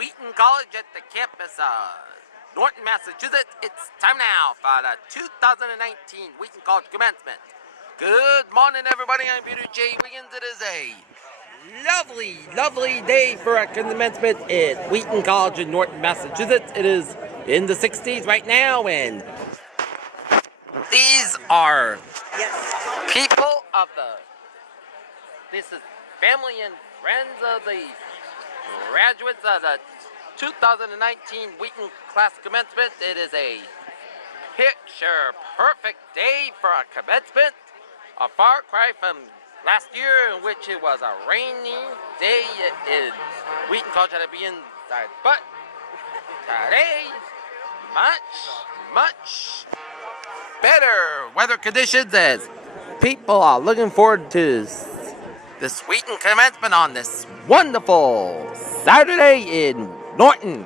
Wheaton College at the campus of Norton, Massachusetts. It's time now for the 2019 Wheaton College Commencement. Good morning, everybody. I'm Peter J. Wiggins. It is a lovely day for a commencement at Wheaton College in Norton, Massachusetts. It is in the 60s right now, and these are people of this is family and friends of the graduates of the 2019 Wheaton class commencement. It is a picture perfect day for a commencement. A far cry from last year in which it was a rainy day in Wheaton College had to be inside. But today, much better weather conditions as people are looking forward to this Wheaton commencement on this wonderful Saturday in Norton.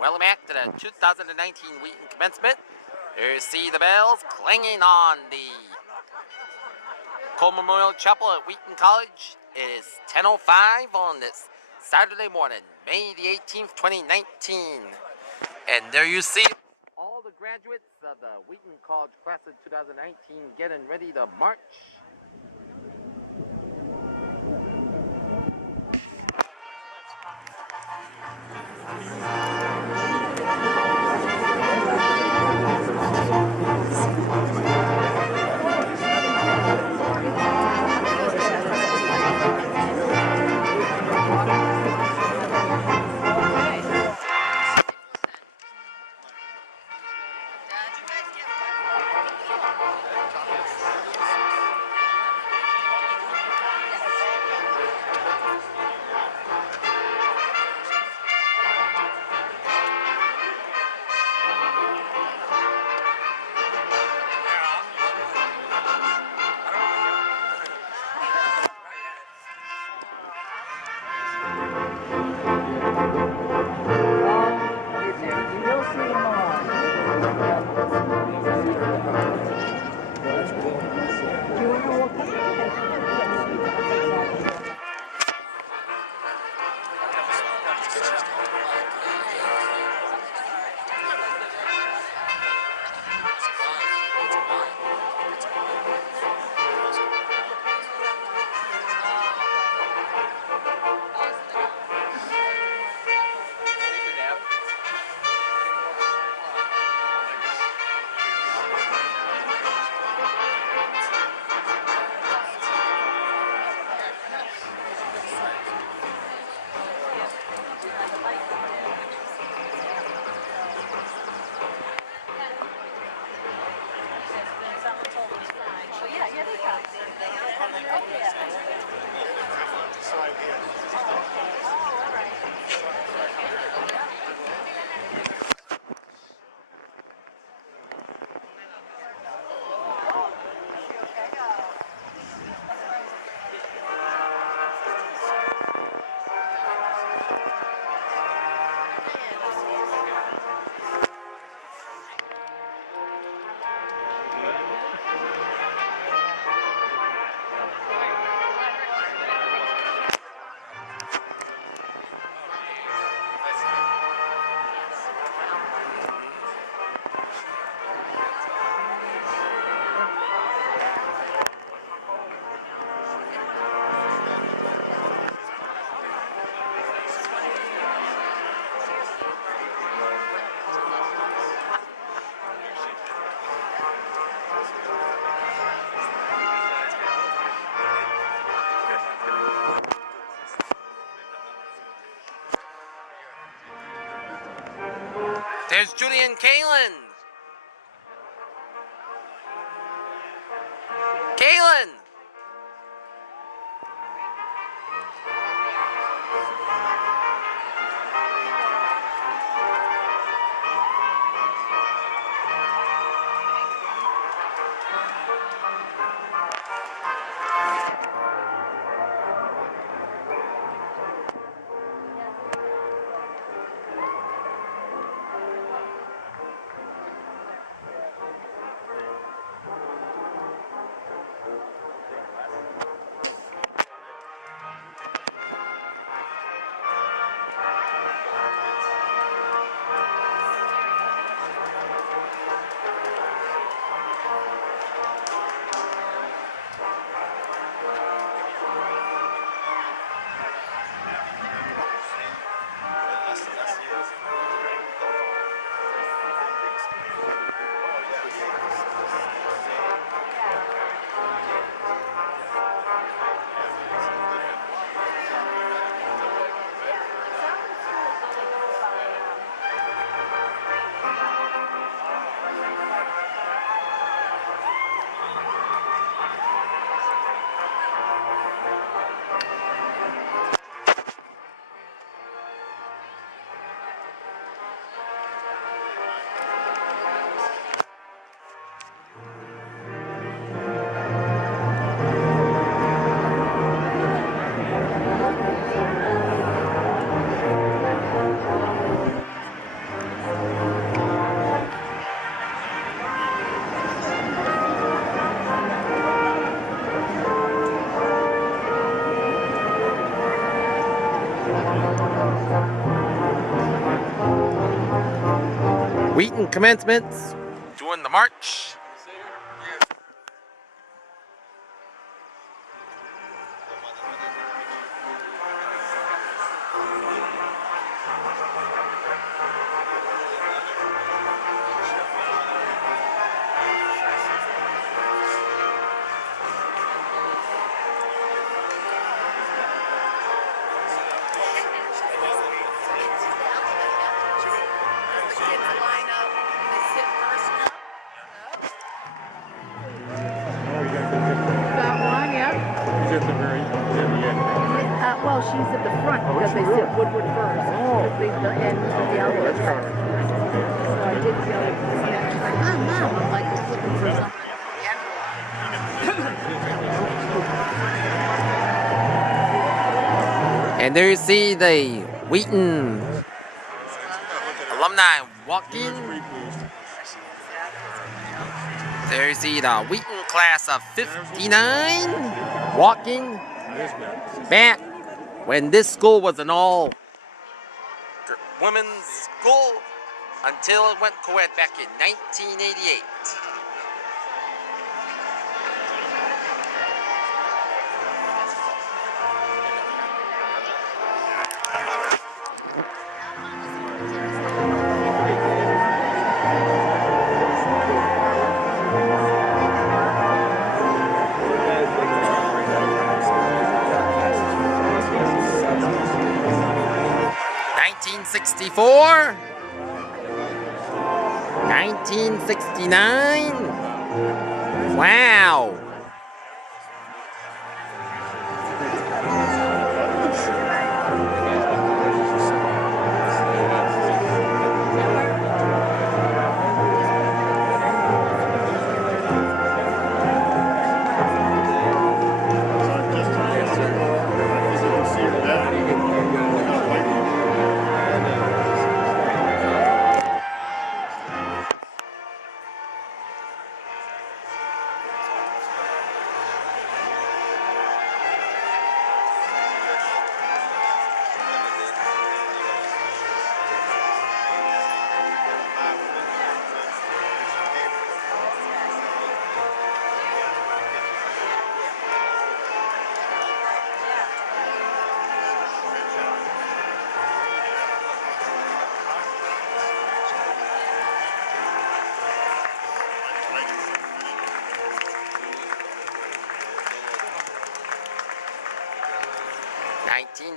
Welcome back to the 2019 Wheaton commencement. You see the bells clanging on the Cole Memorial Chapel at Wheaton College. It is 10:05 on this Saturday morning, May the 18th, 2019. And there you see all the graduates of the Wheaton College class of 2019 getting ready to march. There's Julie and Kaylin. Kaylin! commencement, doing the march. Well, she's at the front because they sit Woodward first. Oh. And the other. That's kind of so I did tell her. She's like, Mom. I'm like, just looking for something. And there you see the Wheaton alumni walking. There you see the Wheaton class of 59 walking back when this school was an all women's school until it went co-ed back in 1988. '64, 1969. Wow.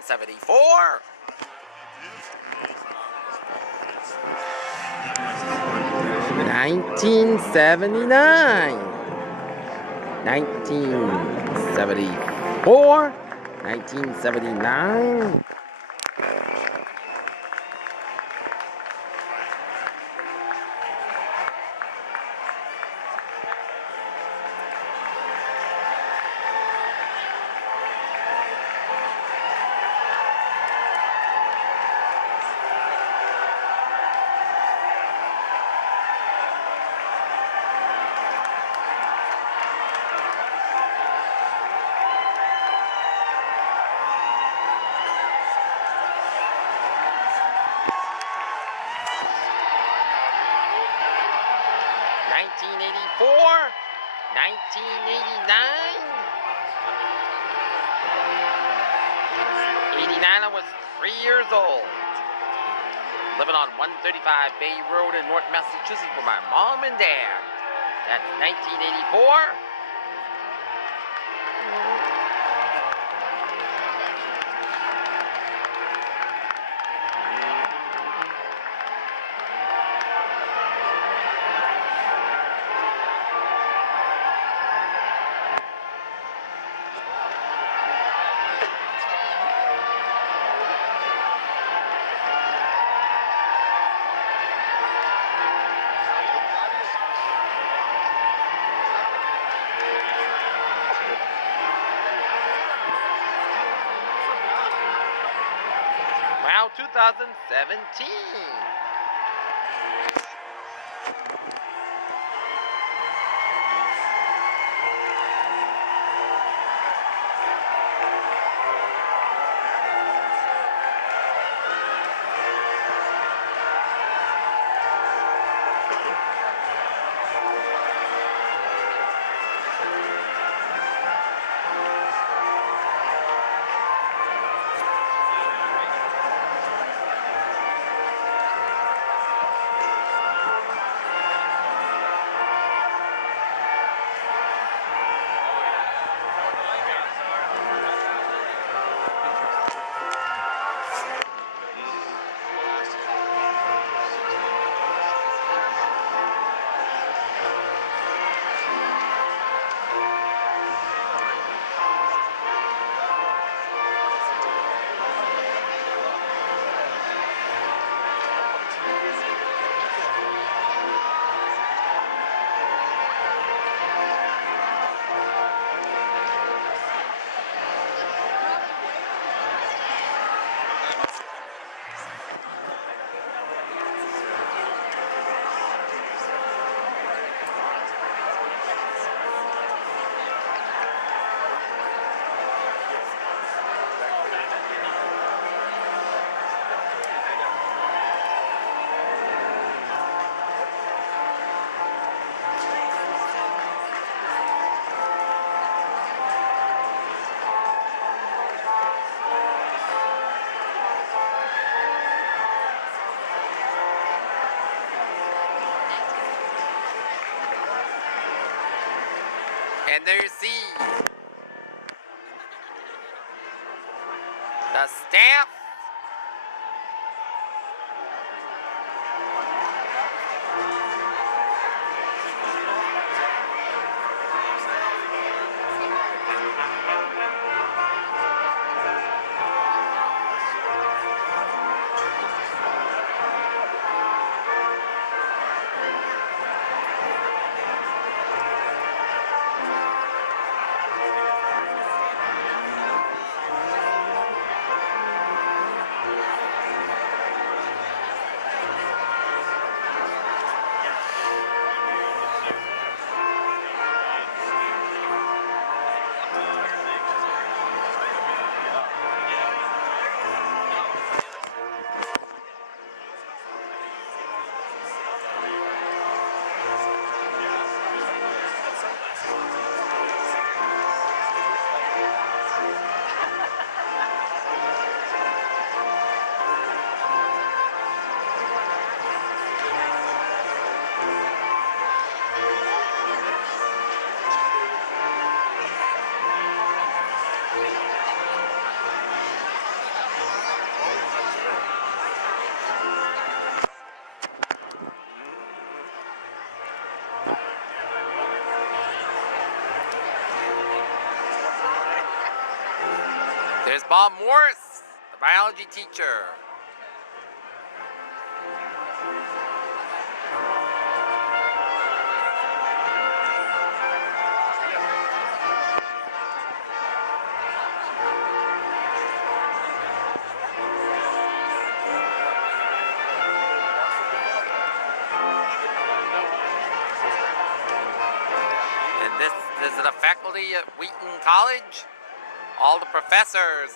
'74. 1979. 1974. 1979. '84, 1989. 89, I was 3 years old. Living on 135 Bay Road in North Massachusetts with my mom and dad. That's 1984. Wow, 2017. And there you see the staff. There's Bob Morris, the biology teacher. And this is the faculty at Wheaton College. All the professors.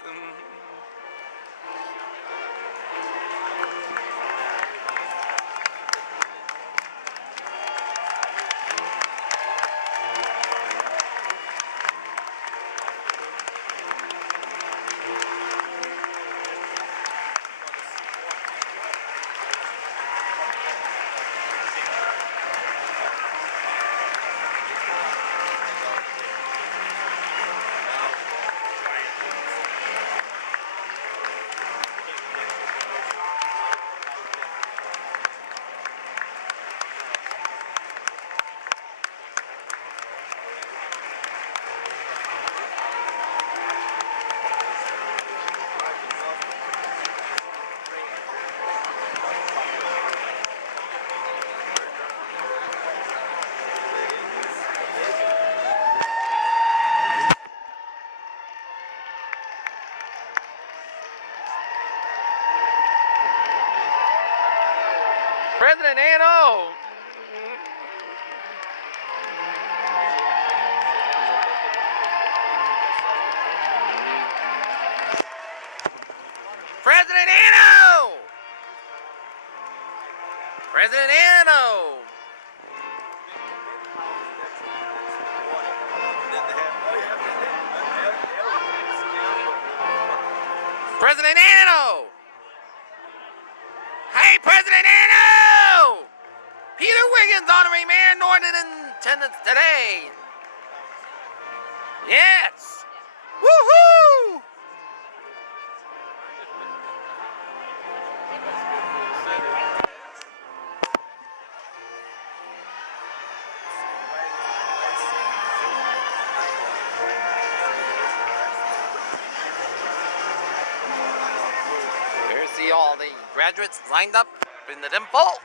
President Anno! President Anno! President Anno! President Anno! Hey, President Anno! Peter Wiggins, honorary mayor, Norton in attendance today. Yes! Woohoo! Here see all the graduates lined up in the dimple.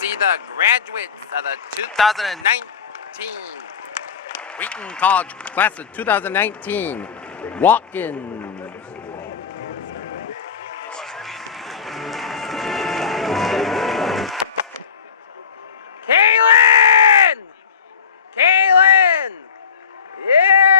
see the graduates of the 2019 Wheaton College class of 2019 walk-in. Kaylin! Kaylin! Yeah!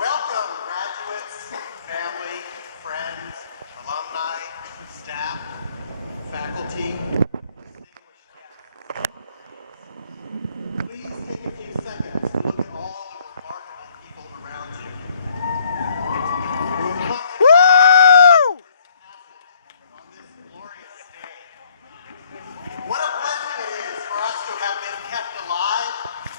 Welcome, graduates, family, friends, alumni, staff, faculty, distinguished guests. Please take a few seconds to look at all the remarkable people around you. Who have come to on this glorious day. What a blessing it is for us to have been kept alive,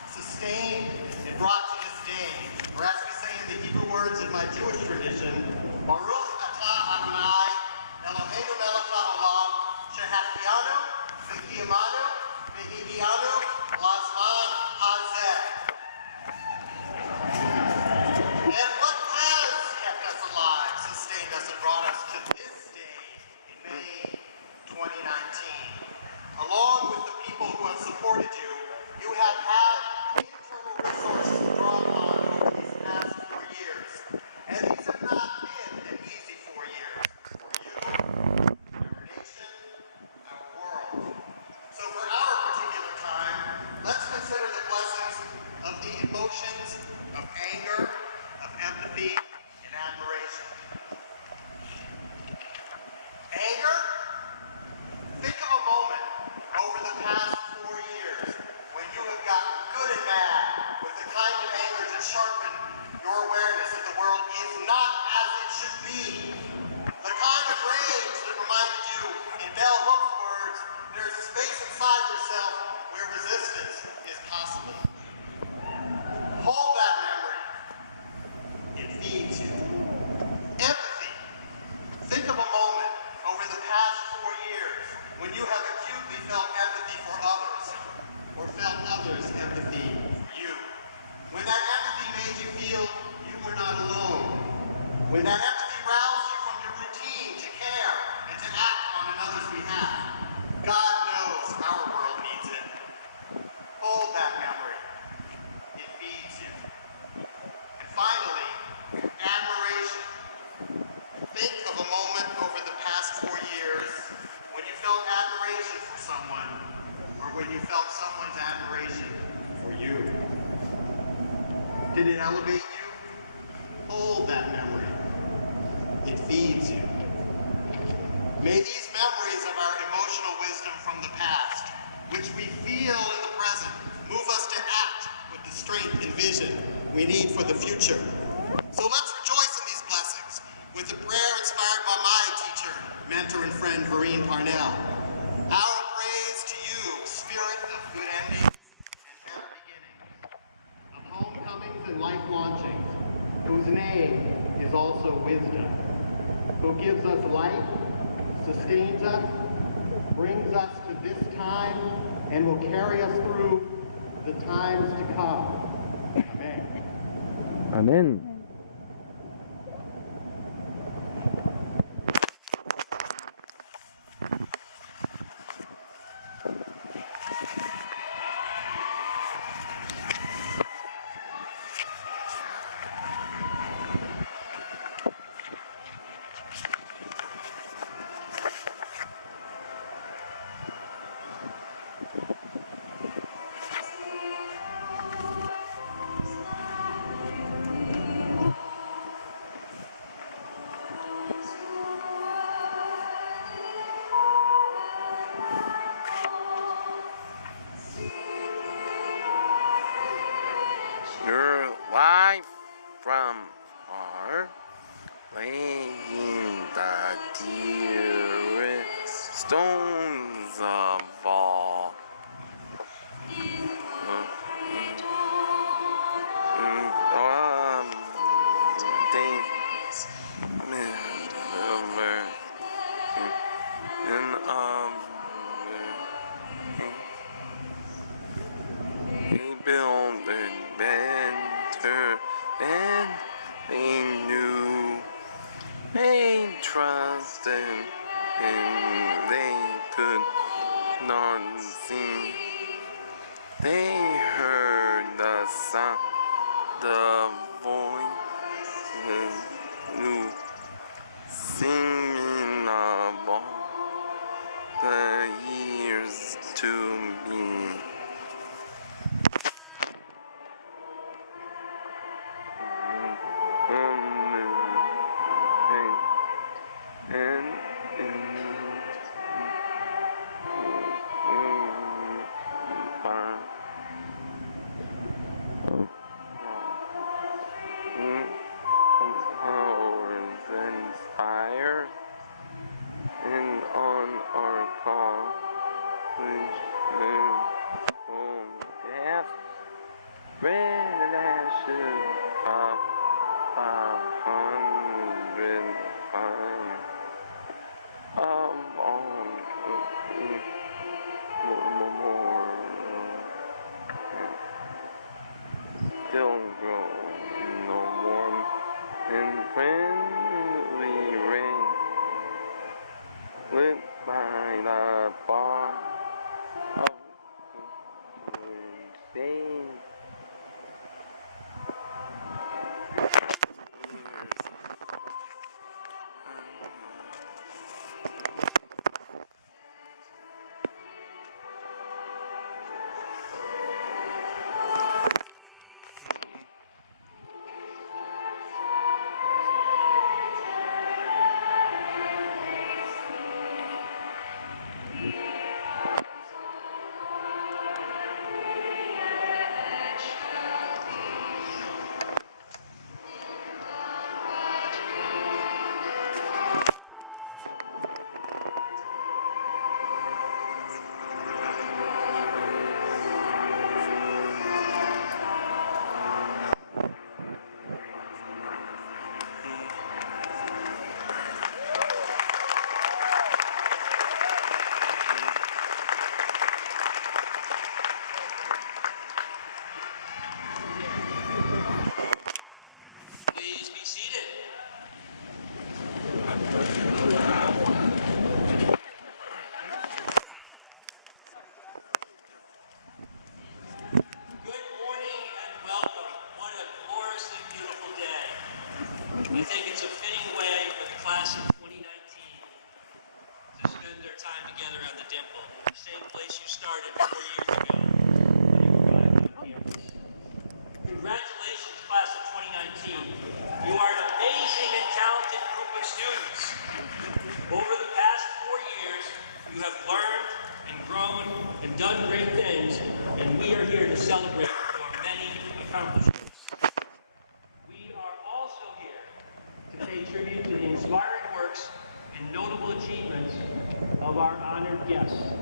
sustained, and brought to this day. Or as we say in the Hebrew words in my Jewish tradition, Baruch atah Adonai, Eloheinu melech haolam, shehachianu, v'kiyamanu, v'higianu, lazman hazeh. And what has kept us alive, sustained us, and brought us to this day in May 2019? Along with the people who have supported you, you have had internal resources to draw upon over these past 4 years. And these have not been an easy 4 years for you, our nation, our world. So for our particular time, let's consider the blessings of the emotions of anger, of empathy, and admiration. Anger? Think of a moment over the past 4 years when you have gotten good and bad with the kind of anger that sharpened your awareness that the world is not as it should be. The kind of rage that reminded you, in Bell Hooks' words, there's a space inside yourself where resistance is possible. Hold that memory. It feeds you. Empathy. Think of a moment over the past 4 years when you have acutely felt empathy for others, or felt others' empathy for you. When that empathy made you feel you were not alone. When that empathy roused you from your routine to care and to act on another's behalf. God knows our world needs it. Hold that memory. It feeds you. And finally, admiration. Think of a moment over the past 4 years when you felt admiration for someone, or when you felt someone's admiration for you. Did it elevate you? Hold that memory. It feeds you. May these memories of our emotional wisdom from the past, which we feel in the present, move us to act with the strength and vision we need for the future. So let's rejoice in these blessings with a prayer inspired by my teacher, mentor, and friend, Vereen Parnell. Our praise to you, spirit of good endings and better beginnings, of homecomings and life launchings, whose name is also wisdom, who gives us life, sustains us, brings us to this time, and will carry us through the times to come. Amen. Amen. stones fall. They built a better than they knew. They trusted and they could not see. They heard the sound, the voice, new singing of all the years to be. Inspired and on our call, which path, red ashes of 100 fire of all memorial still grow no warm and friendly rain lit by the bar of days. Please be seated. Good morning and welcome. What a gloriously beautiful day. I think it's a fitting way for the class of 2019 to spend their time together on the Dimple, the same place you started 4 years ago when you arrived on campus. Congratulations, class of 2019. You are an amazing and talented group of students. Over the past 4 years, you have learned and grown and done great things, and we are here to celebrate your many accomplishments. We are also here to pay tribute to the inspiring works and notable achievements of our honored guests.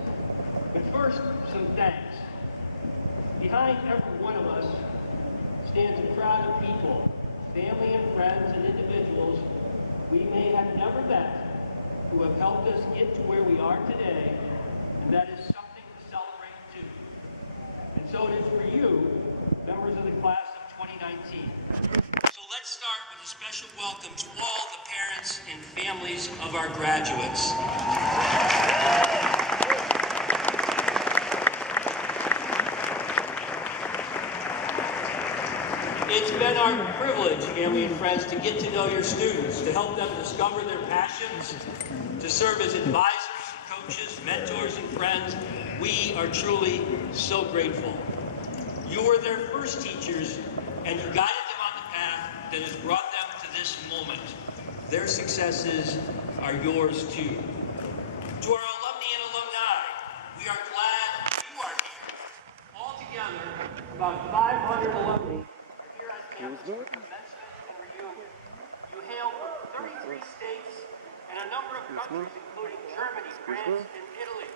But first, some thanks. Behind every one of us stands a crowd of people, family and friends and individuals we may have never met, who have helped us get to where we are today, and that is something to celebrate too. And so it is for you, members of the class of 2019. So let's start with a special welcome to all the parents and families of our graduates. It's been our privilege, family and friends, to get to know your students, to help them discover their passions, to serve as advisors, coaches, mentors, and friends. We are truly so grateful. You were their first teachers, and you guided them on the path that has brought them to this moment. Their successes are yours too. To our alumni and alumni, we are glad you are here. Altogether, about 500 alumni campus for commencement and reunion. You hail from 33 states and a number of countries, including Germany, France, and Italy.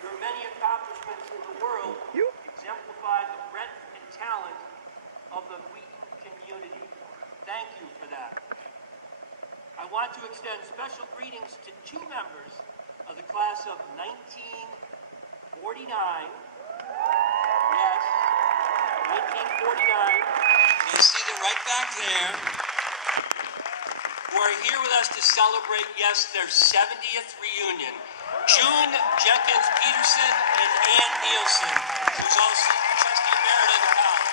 Your many accomplishments in the world exemplify the breadth and talent of the Wheaton community. Thank you for that. I want to extend special greetings to two members of the class of 1949. Yes, 1949. You see them right back there, who are here with us to celebrate, yes, their 70th reunion. June Jenkins Peterson and Ann Nielsen, who's also trustee emerita of the college.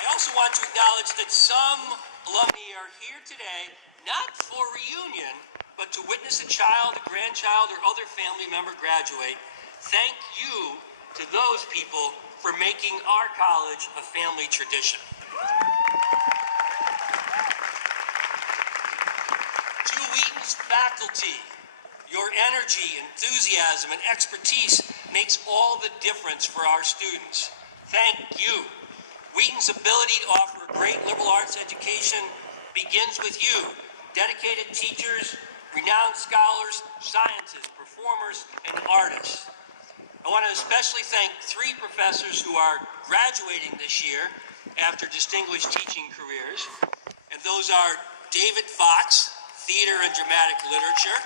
I also want to acknowledge that some alumni are here today, not for reunion, but to witness a child, a grandchild, or other family member graduate. Thank you to those people for making our college a family tradition. To Wheaton's faculty, your energy, enthusiasm, and expertise makes all the difference for our students. Thank you. Wheaton's ability to offer a great liberal arts education begins with you, dedicated teachers, renowned scholars, scientists, performers, and artists. I want to especially thank three professors who are graduating this year after distinguished teaching careers, and those are David Fox, Theater and Dramatic Literature,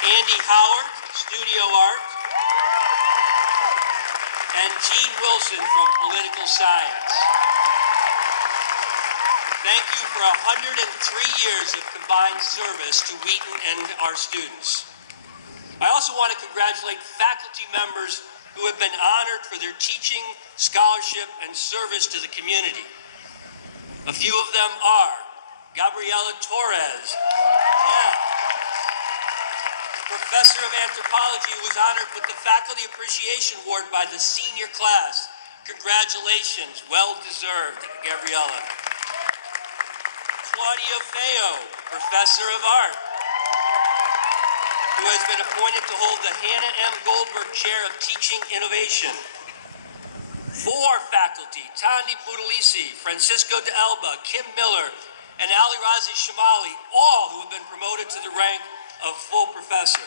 Andy Howard, Studio Art, and Gene Wilson from Political Science. Thank you for 103 years of combined service to Wheaton and our students. I also want to congratulate faculty members who have been honored for their teaching, scholarship, and service to the community. A few of them are Gabriela Torres, Professor of Anthropology, who was honored with the Faculty Appreciation Award by the senior class. Congratulations, well deserved, Gabriela. Claudia Feo, Professor of Art, who has been appointed to hold the Hannah M. Goldberg Chair of Teaching Innovation. 4 faculty, Tandi Puglisi, Francisco de Alba, Kim Miller, and Ali Razi Shamali, all who have been promoted to the rank of full professor.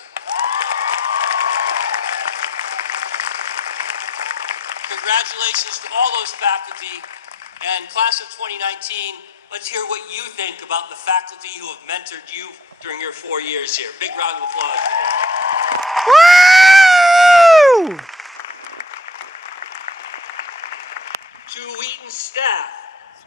Congratulations to all those faculty and class of 2019. Let's hear what you think about the faculty who have mentored you during your 4 years here. Big round of applause. Woo! To Wheaton staff,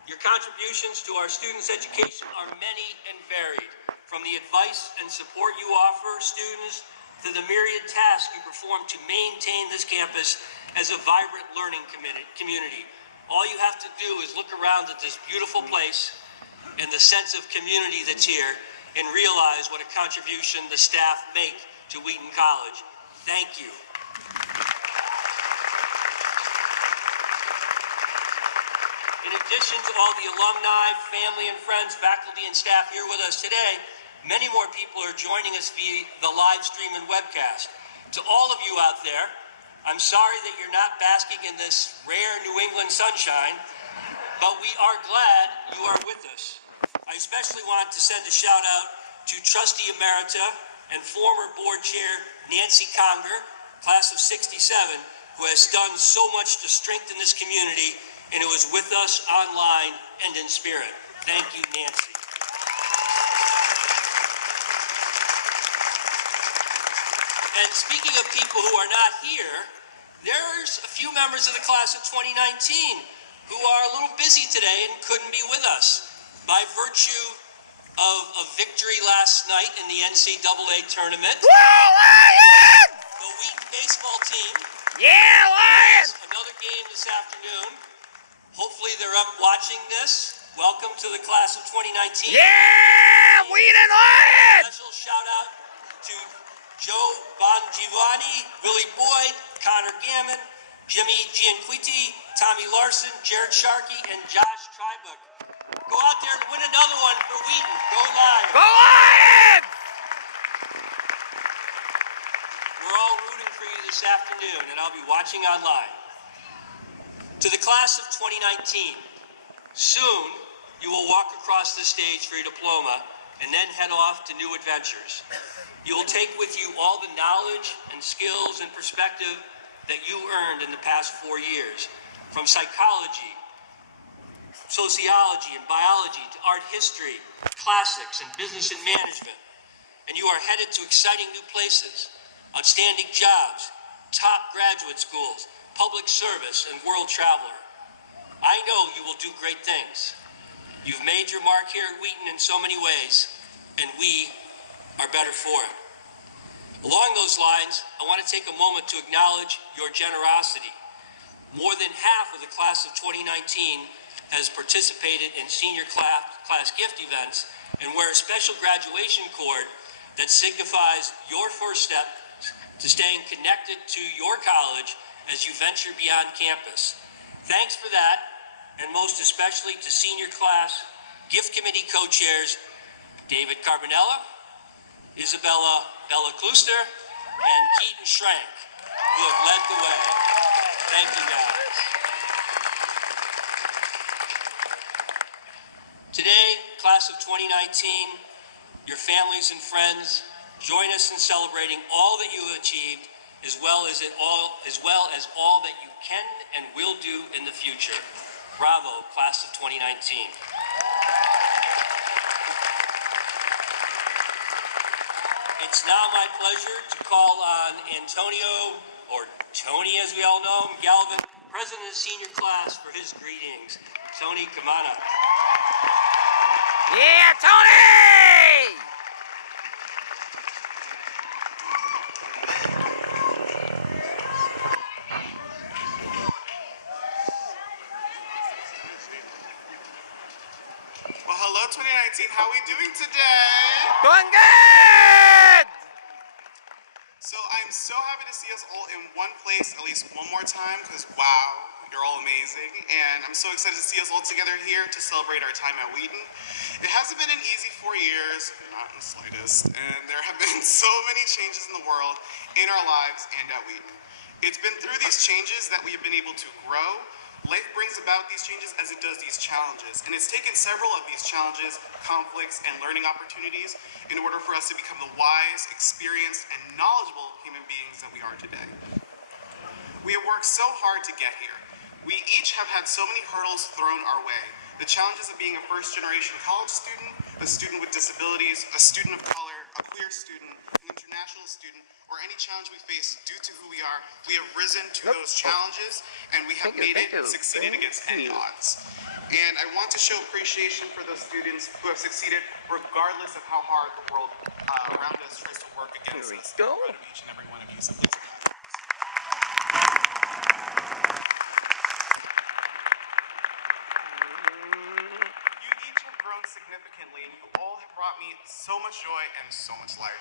your contributions to our students' education are many and varied. From the advice and support you offer students to the myriad tasks you perform to maintain this campus as a vibrant learning community. All you have to do is look around at this beautiful place and the sense of community that's here and realize what a contribution the staff make to Wheaton College. Thank you. In addition to all the alumni, family and friends, faculty and staff here with us today, many more people are joining us via the live stream and webcast. To all of you out there, I'm sorry that you're not basking in this rare New England sunshine, but we are glad you are with us. I especially want to send a shout out to Trustee Emerita and former board chair Nancy Conger, class of 67, who has done so much to strengthen this community and who is with us online and in spirit. Thank you, Nancy. And speaking of people who are not here, there's a few members of the class of 2019 who are a little busy today and couldn't be with us. By virtue of a victory last night in the NCAA tournament, the Wheaton baseball team, Lions! Another game this afternoon. Hopefully they're up watching this. Welcome to the class of 2019. Wheaton Lions! Special shout out to Joe Bongiovanni, Willie Boyd, Connor Gammon, Jimmy Gianquiti, Tommy Larson, Jared Sharkey, and Josh Tribuck. Go out there and win another one for Wheaton. Go Lions! Go Lions! We're all rooting for you this afternoon, and I'll be watching online. To the class of 2019, soon you will walk across the stage for your diploma and then head off to new adventures. You will take with you all the knowledge and skills and perspective that you earned in the past 4 years, from psychology, sociology, and biology to art history, classics, and business and management. And you are headed to exciting new places, outstanding jobs, top graduate schools, public service, and world traveler. I know you will do great things. You've made your mark here at Wheaton in so many ways, and we are better for it. Along those lines, I want to take a moment to acknowledge your generosity. More than half of the class of 2019 has participated in senior class gift events and wear a special graduation cord that signifies your first step to staying connected to your college as you venture beyond campus. Thanks for that, and most especially to senior class gift committee co-chairs David Carbonella, Isabella Bella Kluster, and Keaton Schrank, who have led the way. Thank you, guys. Today, class of 2019, your families and friends, join us in celebrating all that you have achieved, as well as all that you can and will do in the future. Bravo, class of 2019. It's now my pleasure to call on Antonio, or Tony as we all know him, Galvin, president of the senior class, for his greetings. Tony, come on up. Yeah, Tony! Well, hello 2019, how are we doing today? Doing good! So I'm so happy to see us all in one place at least one more time, because wow, you're all amazing, and I'm so excited to see us all together here to celebrate our time at Wheaton. It hasn't been an easy 4 years, not in the slightest, and there have been so many changes in the world, in our lives, and at Wheaton. It's been through these changes that we have been able to grow. Life brings about these changes as it does these challenges, and it's taken several of these challenges, conflicts, and learning opportunities in order for us to become the wise, experienced, and knowledgeable human beings that we are today. We have worked so hard to get here. We each have had so many hurdles thrown our way. The challenges of being a first-generation college student, a student with disabilities, a student of color, a queer student, an international student, or any challenge we face due to who we are, we have risen to those challenges, and we have made it and succeeded against any odds. And I want to show appreciation for those students who have succeeded regardless of how hard the world around us tries to work against us. I'm proud of each and every one of you, so please clap. Significantly, and you all have brought me so much joy and so much life.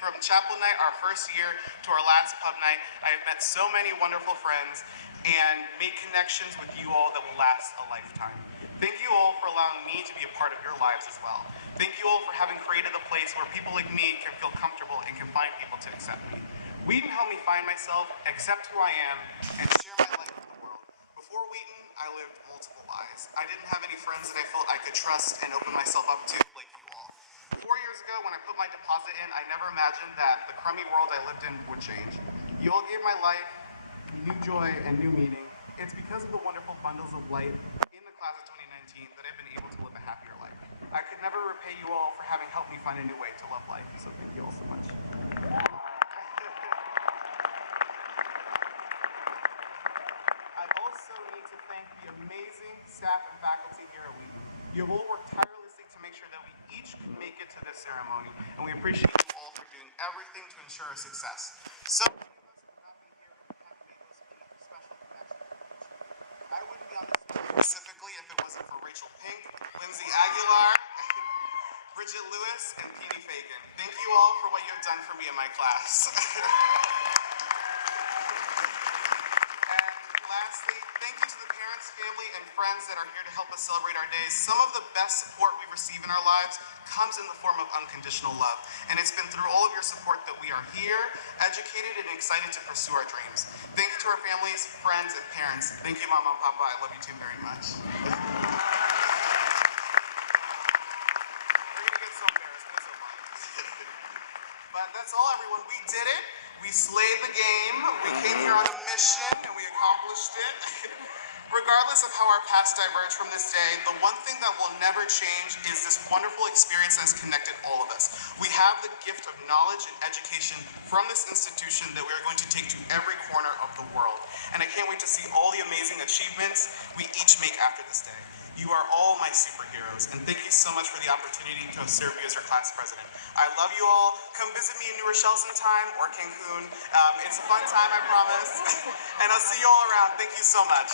From chapel night, our first year, to our last pub night, I have met so many wonderful friends and made connections with you all that will last a lifetime. Thank you all for allowing me to be a part of your lives as well. Thank you all for having created a place where people like me can feel comfortable and can find people to accept me. Wheaton helped me find myself, accept who I am, and share my life with the world. Before Wheaton, I lived multiple lives. I didn't have any friends that I felt I could trust and open myself up to like you all. 4 years ago, when I put my deposit in, I never imagined that the crummy world I lived in would change. You all gave my life new joy and new meaning. It's because of the wonderful bundles of light in the class of 2019 that I've been able to live a happier life. I could never repay you all for having helped me find a new way to love life, so thank you all so much. I also need to thank the amazing staff and faculty here at Wheaton. You have all worked tirelessly to make sure that we each can make it to this ceremony, and we appreciate you all for doing everything to ensure our success. Some of us would not be here if we hadn't made those special connections. I wouldn't be on this stage specifically if it wasn't for Rachel Pink, Lindsay Aguilar, Bridget Lewis, and Peony Fagan. Thank you all for what you have done for me in my class. Lastly, thank you to the parents, family, and friends friends that are here to help us celebrate our days. Some of the best support we receive in our lives comes in the form of unconditional love. And it's been through all of your support that we are here, educated, and excited to pursue our dreams. Thank you to our families, friends, and parents. Thank you, Mama and Papa. I love you too very much. We're gonna get so embarrassed, but it's so fun. But that's all, everyone. We did it. We slayed the game. We came here on a mission, and we accomplished it. Regardless of how our paths diverge from this day, the one thing that will never change is this wonderful experience that has connected all of us. We have the gift of knowledge and education from this institution that we are going to take to every corner of the world. And I can't wait to see all the amazing achievements we each make after this day. You are all my superheroes, and thank you so much for the opportunity to serve you as your class president. I love you all. Come visit me in New Rochelle sometime, or Cancun. It's a fun time, I promise. And I'll see you all around. Thank you so much.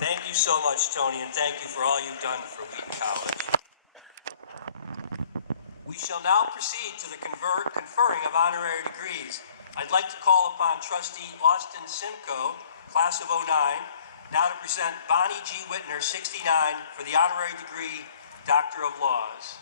Thank you so much, Tony, and thank you for all you've done for Wheaton College. We shall now proceed to the conferring of honorary degrees. I'd like to call upon Trustee Austin Simcoe, class of '09, now to present Bonnie G. Whitner, 69, for the honorary degree, Doctor of Laws.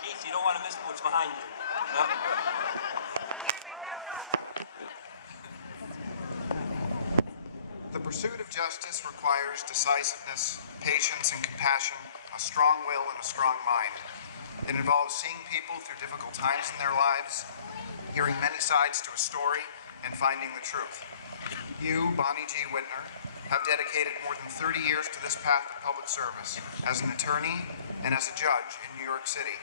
Keith, you don't want to miss what's behind you. No? The pursuit of justice requires decisiveness, patience, and compassion, a strong will, and a strong mind. It involves seeing people through difficult times in their lives, hearing many sides to a story, and finding the truth. You, Bonnie G. Whitner, have dedicated more than 30 years to this path of public service as an attorney and as a judge in New York City.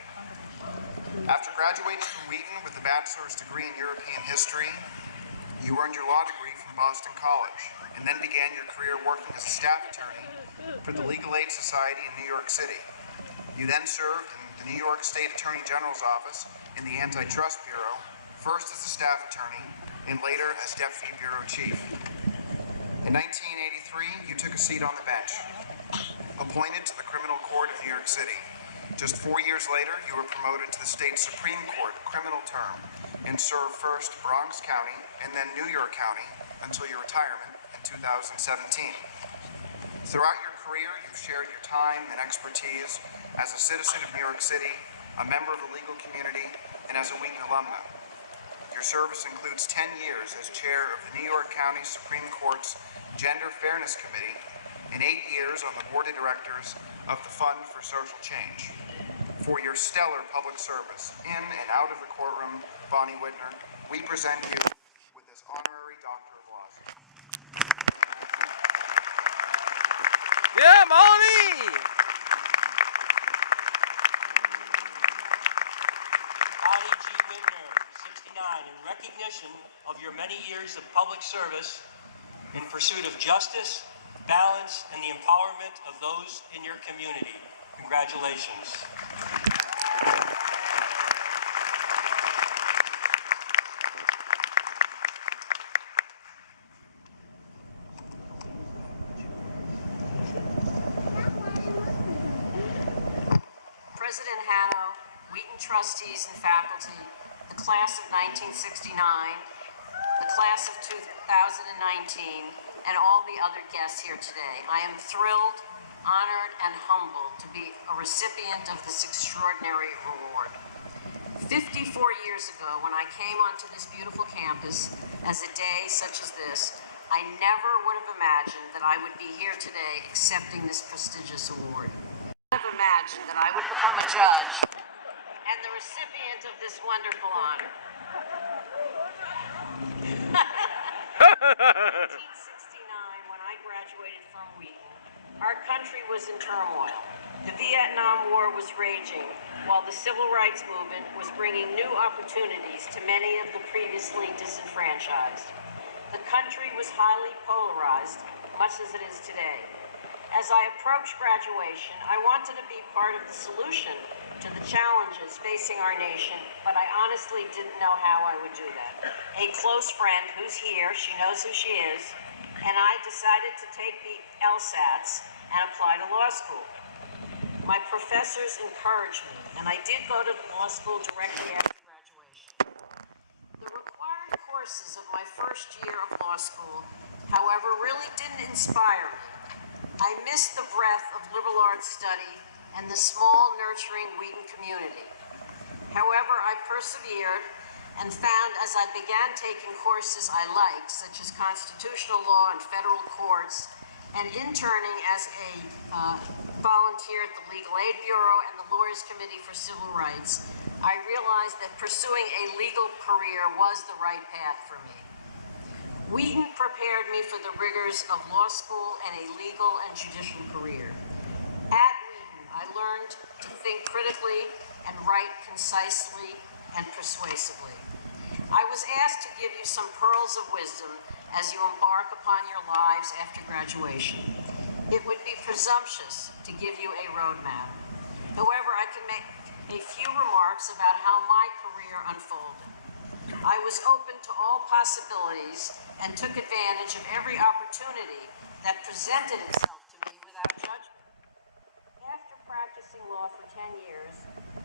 After graduating from Wheaton with a bachelor's degree in European history, you earned your law degree from Boston College and then began your career working as a staff attorney for the Legal Aid Society in New York City. You then served in the New York State Attorney General's office in the Antitrust Bureau, first as a staff attorney and later as Deputy Bureau Chief. In 1983, you took a seat on the bench, appointed to the Criminal Court of New York City. Just 4 years later, you were promoted to the state Supreme Court criminal term and served first Bronx County and then New York County until your retirement in 2017. Throughout your career, you've shared your time and expertise as a citizen of New York City, a member of the legal community, and as a Wheaton alumna. Your service includes 10 years as chair of the New York County Supreme Court's Gender Fairness Committee and 8 years on the board of directors of the Fund for Social Change. For your stellar public service in and out of the courtroom, Bonnie Whitner, we present you with this honorary Doctor of Laws. Yeah, Bonnie! Bonnie G. Whitner, 69, in recognition of your many years of public service in pursuit of justice, balance, and the empowerment of those in your community. Congratulations. President Hanno, Wheaton trustees and faculty, the class of 1969, the class of 2019, and all the other guests here today. I am thrilled, honored, and humbled to be a recipient of this extraordinary award. 54 years ago, when I came onto this beautiful campus as a day such as this, I never would have imagined that I would be here today accepting this prestigious award. I would have imagined that I would become a judge and the recipient of this wonderful honor. 1969, when I graduated from Wheaton, our country was in turmoil. The Vietnam War was raging, while the Civil Rights Movement was bringing new opportunities to many of the previously disenfranchised. The country was highly polarized, much as it is today. As I approached graduation, I wanted to be part of the solution to the challenges facing our nation, but I honestly didn't know how I would do that. A close friend who's here, she knows who she is, and I decided to take the LSATs and apply to law school. My professors encouraged me, and I did go to law school directly after graduation. The required courses of my first year of law school, however, really didn't inspire me. I missed the breadth of liberal arts study and the small, nurturing Wheaton community. However, I persevered and found as I began taking courses I liked, such as constitutional law and federal courts, and interning as a volunteer at the Legal Aid Bureau and the Lawyers Committee for Civil Rights, I realized that pursuing a legal career was the right path for me. Wheaton prepared me for the rigors of law school and a legal and judicial career. At Wheaton, I learned to think critically and write concisely and persuasively. I was asked to give you some pearls of wisdom as you embark upon your lives after graduation. It would be presumptuous to give you a roadmap. However, I can make a few remarks about how my career unfolded. I was open to all possibilities and took advantage of every opportunity that presented itself to me without judgment. After practicing law for 10 years,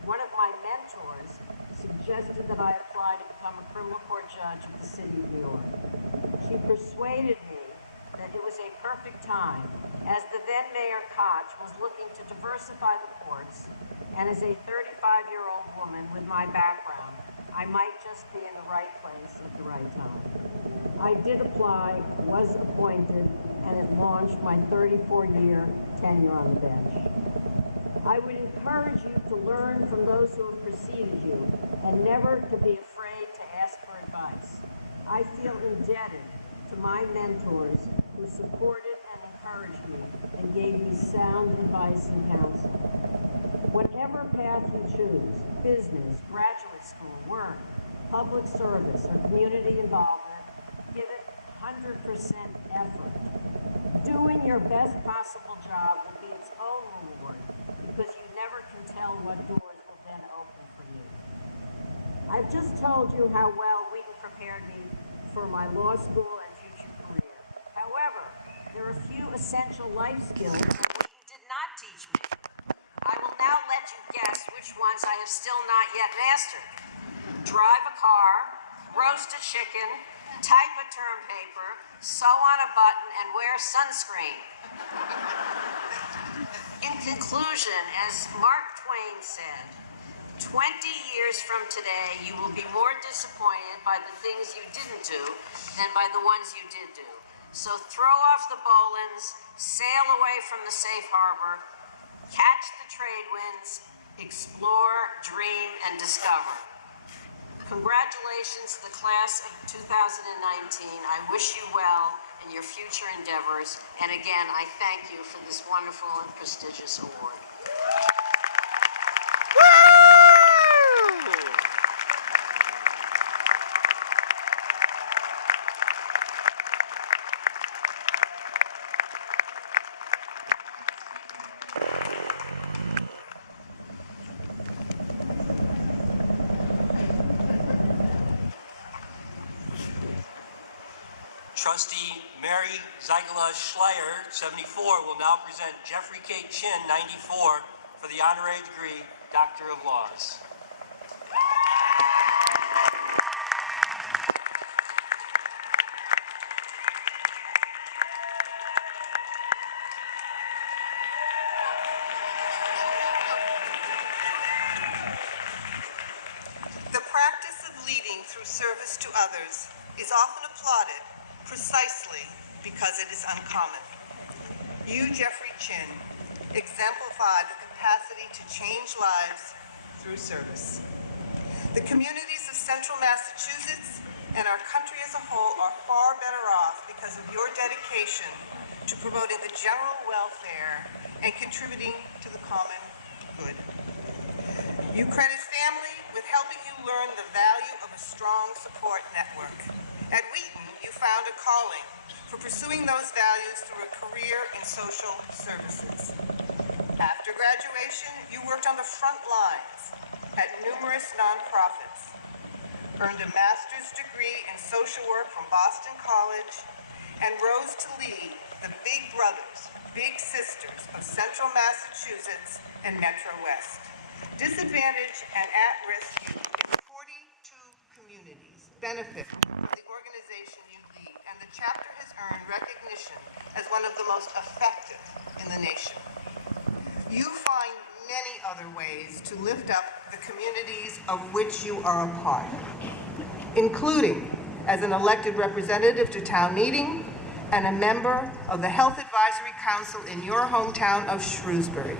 one of my mentors suggested that I apply to become a criminal court judge of the city of New York. She persuaded me that it was a perfect time, as the then Mayor Koch was looking to diversify the courts, and as a 35-year-old woman with my background, I might just be in the right place at the right time. I did apply, was appointed, and it launched my 34-year tenure on the bench. I would encourage you to learn from those who have preceded you and never to be afraid to ask for advice. I feel indebted to my mentors who supported and encouraged me and gave me sound advice and counsel. Whatever path you choose, business, graduate school, work, public service, or community involvement, give it 100% effort. Doing your best possible job will be its own reward, because you never can tell what doors will then open for you. I've just told you how well Wheaton prepared me for my law school and future career. However, there are a few essential life skills that Wheaton did not teach me. I will now let you guess which ones I have still not yet mastered. Drive a car, roast a chicken, type a term paper, sew on a button, and wear sunscreen. In conclusion, as Mark Twain said, 20 years from today, you will be more disappointed by the things you didn't do than by the ones you did do. So throw off the bowlines, sail away from the safe harbor, catch the trade winds, explore, dream, and discover. Congratulations to the class of 2019. I wish you well in your future endeavors. And again, I thank you for this wonderful and prestigious award. Trustee Mary Zygala Schleier, 74, will now present Jeffrey K. Chin, 94, for the honorary degree, Doctor of Laws. The practice of leading through service to others is often applauded precisely because it is uncommon. You, Jeffrey Chin, exemplify the capacity to change lives through service. The communities of Central Massachusetts and our country as a whole are far better off because of your dedication to promoting the general welfare and contributing to the common good. You credit family with helping you learn the value of a strong support network. At Wheaton, you found a calling for pursuing those values through a career in social services. After graduation, you worked on the front lines at numerous nonprofits, earned a master's degree in social work from Boston College, and rose to lead the Big Brothers, Big Sisters of Central Massachusetts and Metro West. Disadvantaged and at-risk youth in 42 communities benefit from the organization you lead, and the chapter has earned recognition as one of the most effective in the nation. You find many other ways to lift up the communities of which you are a part, including as an elected representative to town meeting and a member of the Health Advisory Council in your hometown of Shrewsbury.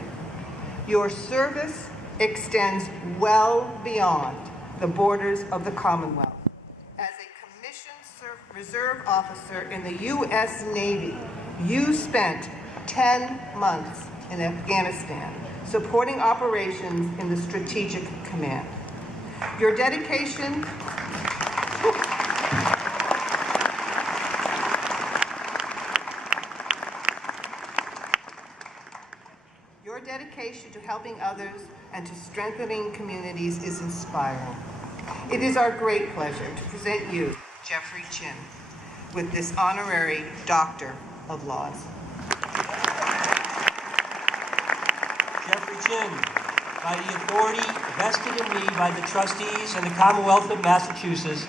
Your service extends well beyond the borders of the Commonwealth. As a commissioned reserve officer in the U.S. Navy, you spent 10 months in Afghanistan, supporting operations in the Strategic Command. Your dedication to helping others and to strengthening communities is inspiring. It is our great pleasure to present you, Jeffrey Chin, with this honorary Doctor of Laws. Jeffrey Chin, by the authority vested in me by the trustees and the Commonwealth of Massachusetts,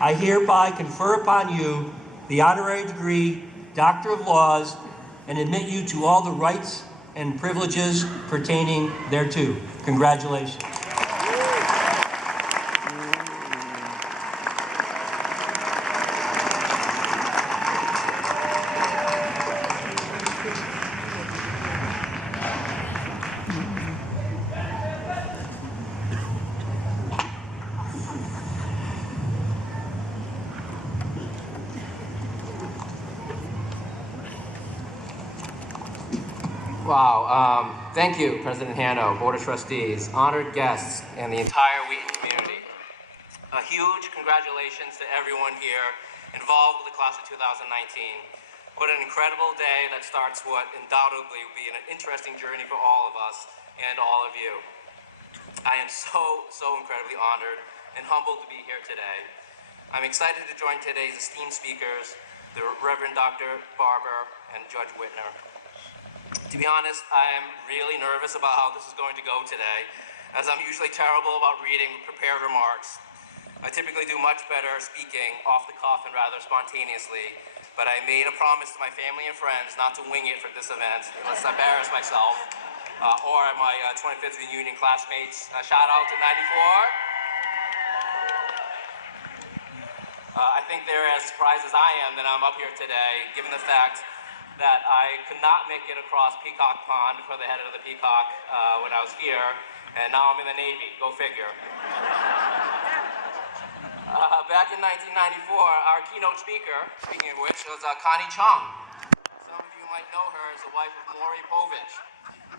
I hereby confer upon you the honorary degree Doctor of Laws and admit you to all the rights and privileges pertaining thereto. Congratulations. Wow, thank you, President Hanno, Board of Trustees, honored guests, and the entire Wheaton community. A huge congratulations to everyone here involved with the class of 2019. What an incredible day that starts what undoubtedly will be an interesting journey for all of us and all of you. I am so incredibly honored and humbled to be here today. I'm excited to join today's esteemed speakers, the Reverend Dr. Barber and Judge Whitner. To be honest, I am really nervous about how this is going to go today, as I'm usually terrible about reading prepared remarks. I typically do much better speaking off the cuff and rather spontaneously, but I made a promise to my family and friends not to wing it for this event, unless I embarrass myself, or my 25th reunion classmates. Shout out to 94. I think they're as surprised as I am that I'm up here today, given the fact that I could not make it across Peacock Pond before the head of the Peacock when I was here, and now I'm in the Navy. Go figure. Back in 1994, our keynote speaker, speaking of which, was Connie Chung. Some of you might know her as the wife of Maury Povich.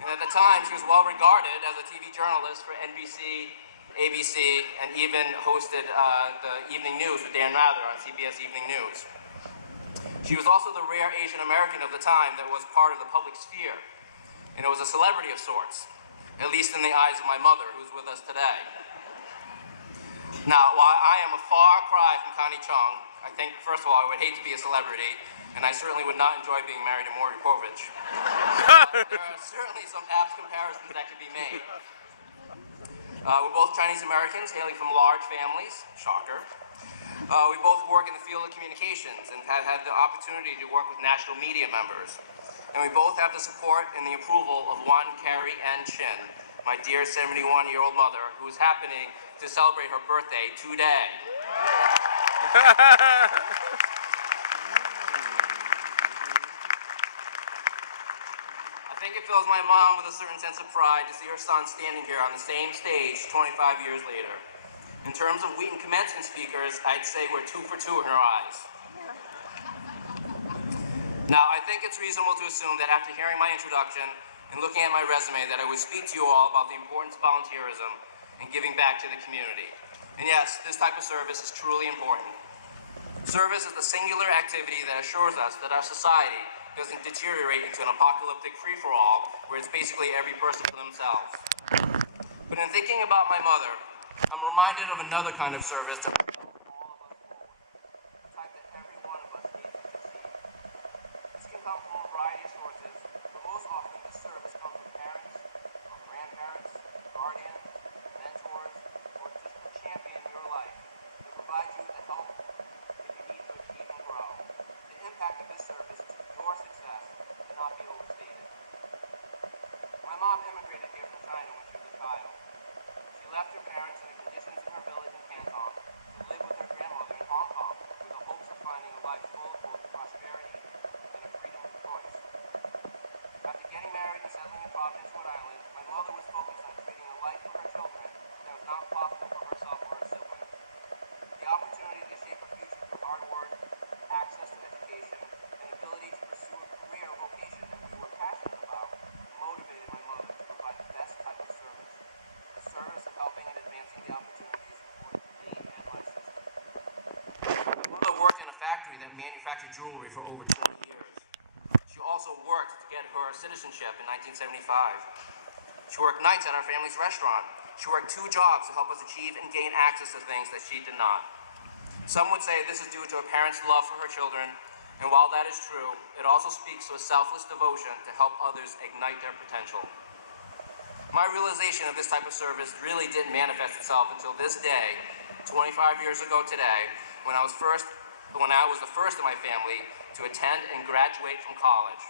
And at the time, she was well regarded as a TV journalist for NBC, ABC, and even hosted the evening news with Dan Rather on CBS Evening News. She was also the rare Asian American of the time that was part of the public sphere, and it was a celebrity of sorts, at least in the eyes of my mother, who's with us today. Now, while I am a far cry from Connie Chung, I think, first of all, I would hate to be a celebrity, and I certainly would not enjoy being married to Maury Povich. There are certainly some apt comparisons that could be made. We're both Chinese Americans hailing from large families, shocker. We both work in the field of communications and have had the opportunity to work with national media members. And we both have the support and the approval of one Carrie N. Chin, my dear 71-year-old mother, who is happening to celebrate her birthday today. I think it fills my mom with a certain sense of pride to see her son standing here on the same stage 25 years later. In terms of Wheaton Commencement speakers, I'd say we're 2 for 2 in her eyes. Now, I think it's reasonable to assume that after hearing my introduction and looking at my resume that I would speak to you all about the importance of volunteerism and giving back to the community. And yes, this type of service is truly important. Service is the singular activity that assures us that our society doesn't deteriorate into an apocalyptic free-for-all where it's basically every person for themselves. But in thinking about my mother, I'm reminded of another kind of service that propels all of us forward, the type that every one of us needs to succeed. This can come from a variety of sources, but most often this service comes from parents, or grandparents, guardians, mentors, or just a champion in your life that provides you with the help that you need to achieve and grow. The impact of this service to your success cannot be overstated. My mom immigrated here from China when she was a child. She left her parents and the conditions in her village in Canton to live with her grandmother in Hong Kong with the hopes of finding a life full of both prosperity and a freedom of choice. After getting married and settling in Providence, Rhode Island, my mother was focused on creating a life for her children that was not possible for herself or her siblings. The opportunity to shape a future through hard work, access to education, and ability to pursue a career or vocation that we were passionate about motivated my mother to provide the best type of service, the service of helping and advancing the opportunities for me and my sister. My mother worked in a factory that manufactured jewelry for over 20 years. She also worked to get her citizenship in 1975. She worked nights at our family's restaurant. She worked 2 jobs to help us achieve and gain access to things that she did not. Some would say this is due to a parent's love for her children, and while that is true, it also speaks to a selfless devotion to help others ignite their potential. My realization of this type of service really didn't manifest itself until this day, 25 years ago today, when I was the first in my family to attend and graduate from college.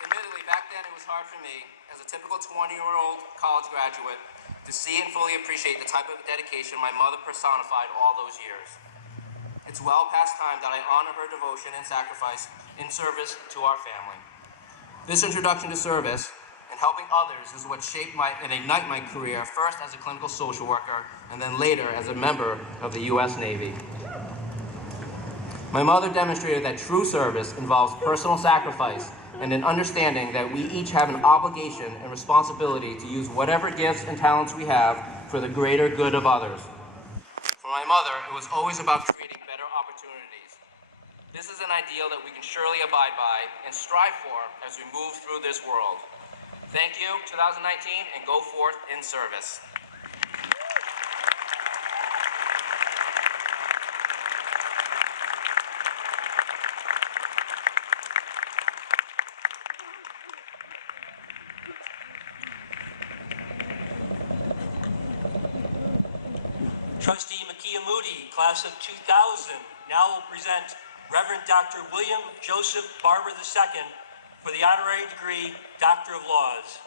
Admittedly, back then it was hard for me, as a typical 20-year-old college graduate, to see and fully appreciate the type of dedication my mother personified all those years. It's well past time that I honor her devotion and sacrifice in service to our family. This introduction to service and helping others is what shaped and ignite my career, first as a clinical social worker and then later as a member of the U.S. Navy. My mother demonstrated that true service involves personal sacrifice and an understanding that we each have an obligation and responsibility to use whatever gifts and talents we have for the greater good of others. For my mother, it was always about creating better opportunities. This is an ideal that we can surely abide by and strive for as we move through this world. Thank you, 2019, and go forth in service. Trustee Makia Moody, class of 2000, now will present Reverend Dr. William Joseph Barber II for the honorary degree Doctor of Laws.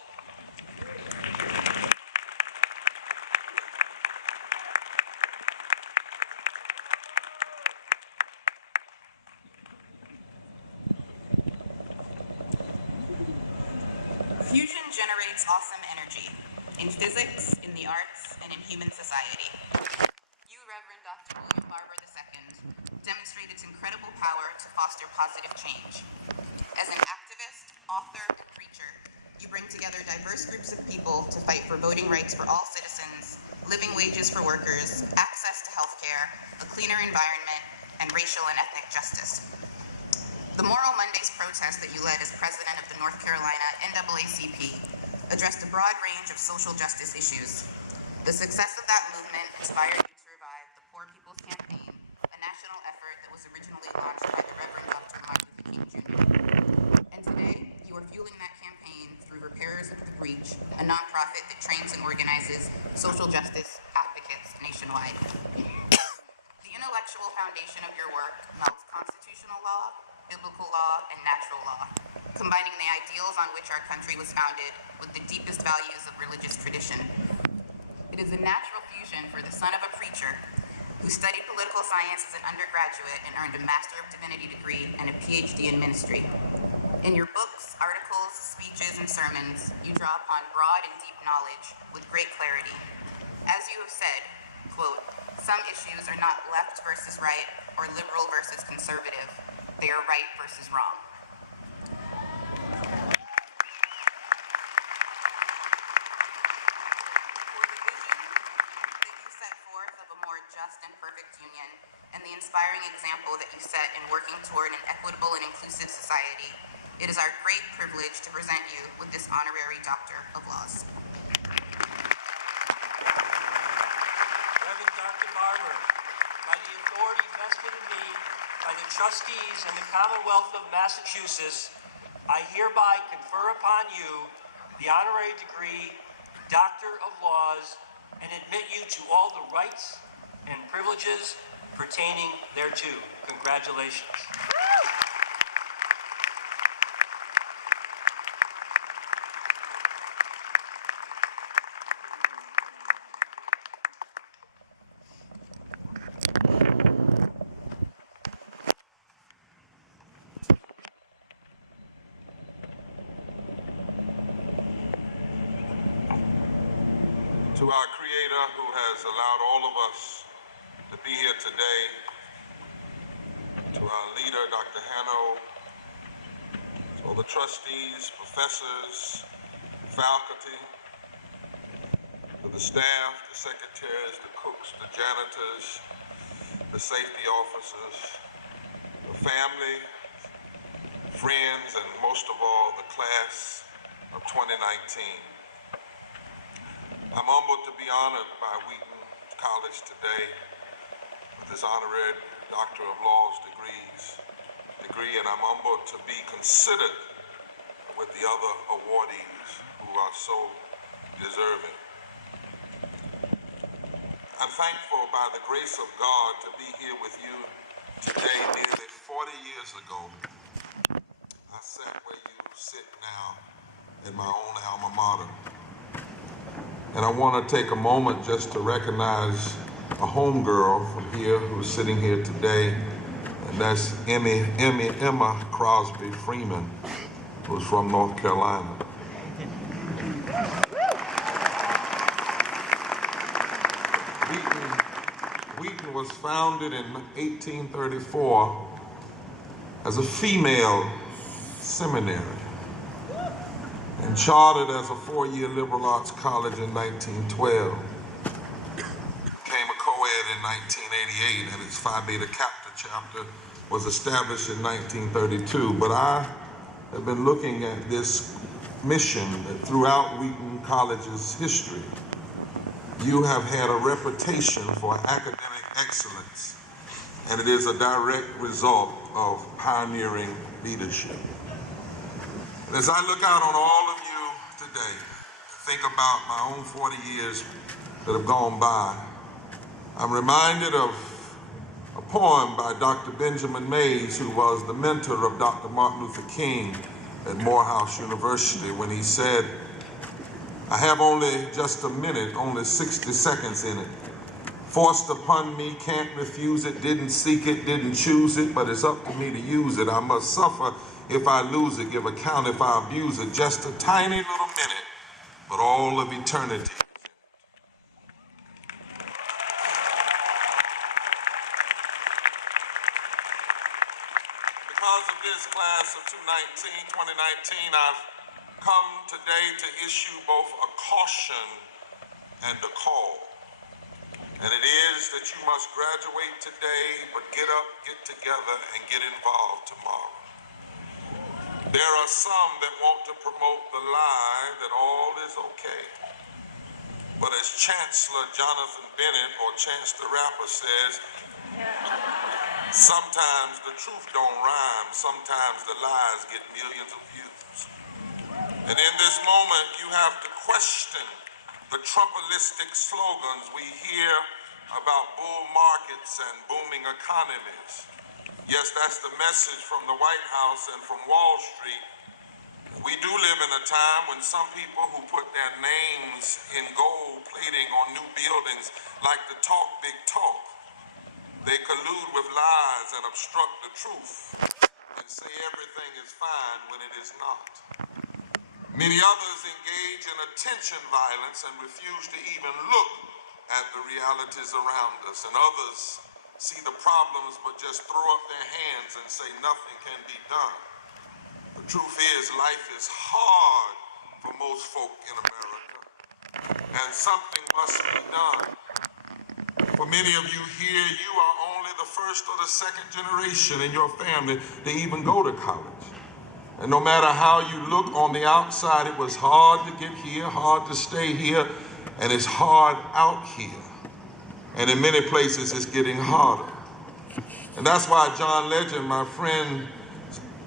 Fusion generates awesome energy in physics, in the arts, and in human society. You, Reverend Dr. William Barber II, demonstrate its incredible power to foster positive change. As an activist, author, and preacher, you bring together diverse groups of people to fight for voting rights for all citizens, living wages for workers, access to healthcare, a cleaner environment, and racial and ethnic justice. The Moral Mondays protest that you led as president of the North Carolina NAACP addressed a broad range of social justice issues. The success of that movement inspired you to revive the Poor People's Campaign, a national effort that was originally launched by the Reverend Dr. Martin Luther King Jr. And today, you are fueling that campaign through Repairers of the Breach, a nonprofit that trains and organizes social justice advocates nationwide. The intellectual foundation of your work melds constitutional law, biblical law, and natural law, combining the ideals on which our country was founded with the deepest values of religious tradition. It is a natural fusion for the son of a preacher who studied political science as an undergraduate and earned a Master of Divinity degree and a PhD in ministry. In your books, articles, speeches, and sermons, you draw upon broad and deep knowledge with great clarity. As you have said, quote, some issues are not left versus right or liberal versus conservative. They are right versus wrong. than perfect union, and the inspiring example that you set in working toward an equitable and inclusive society, it is our great privilege to present you with this honorary Doctor of Laws. Reverend Dr. Barber, by the authority vested in me by the trustees and the Commonwealth of Massachusetts, I hereby confer upon you the honorary degree Doctor of Laws and admit you to all the rights and privileges pertaining thereto. Congratulations. To our Creator who has allowed all of us to be here today, to our leader, Dr. Hanno, to all the trustees, professors, faculty, to the staff, the secretaries, the cooks, the janitors, the safety officers, the family, friends, and most of all, the class of 2019. I'm humbled to be honored by Wheaton College today with this honorary Doctor of Laws degree, and I'm humbled to be considered with the other awardees who are so deserving. I'm thankful by the grace of God to be here with you today. Nearly 40 years ago, I sat where you sit now in my own alma mater. And I want to take a moment just to recognize a homegirl from here who's sitting here today, and that's Emma Crosby Freeman, who's from North Carolina. Wheaton was founded in 1834 as a female seminary and chartered as a four-year liberal arts college in 1912. Became a co-ed in 1988, and its Phi Beta Kappa chapter was established in 1932. But I have been looking at this mission that throughout Wheaton College's history, you have had a reputation for academic excellence, and it is a direct result of pioneering leadership. As I look out on all of you today, think about my own 40 years that have gone by, I'm reminded of a poem by Dr. Benjamin Mays, who was the mentor of Dr. Martin Luther King at Morehouse University, when he said, "I have only just a minute, only 60 seconds in it. Forced upon me, can't refuse it, didn't seek it, didn't choose it, but it's up to me to use it. I must suffer if I lose it, give account if I abuse it. Just a tiny little minute, but all of eternity." Because of this class of 2019, I've come today to issue both a caution and a call. And it is that you must graduate today, but get up, get together, and get involved tomorrow. There are some that want to promote the lie that all is okay. But as Chancellor Jonathan Bennett, or Chance the Rapper, says, sometimes the truth don't rhyme, sometimes the lies get millions of views. And in this moment, you have to question the Trumpistic slogans we hear about bull markets and booming economies. Yes, that's the message from the White House and from Wall Street. We do live in a time when some people who put their names in gold plating on new buildings like to talk big talk. They collude with lies and obstruct the truth and say everything is fine when it is not. Many others engage in attention violence and refuse to even look at the realities around us. And others see the problems but just throw up their hands and say nothing can be done. The truth is, life is hard for most folk in America, and something must be done. For many of you here, you are only the first or the second generation in your family to even go to college. And no matter how you look on the outside, it was hard to get here, hard to stay here, and it's hard out here. And in many places, it's getting harder. And that's why John Legend, my friend,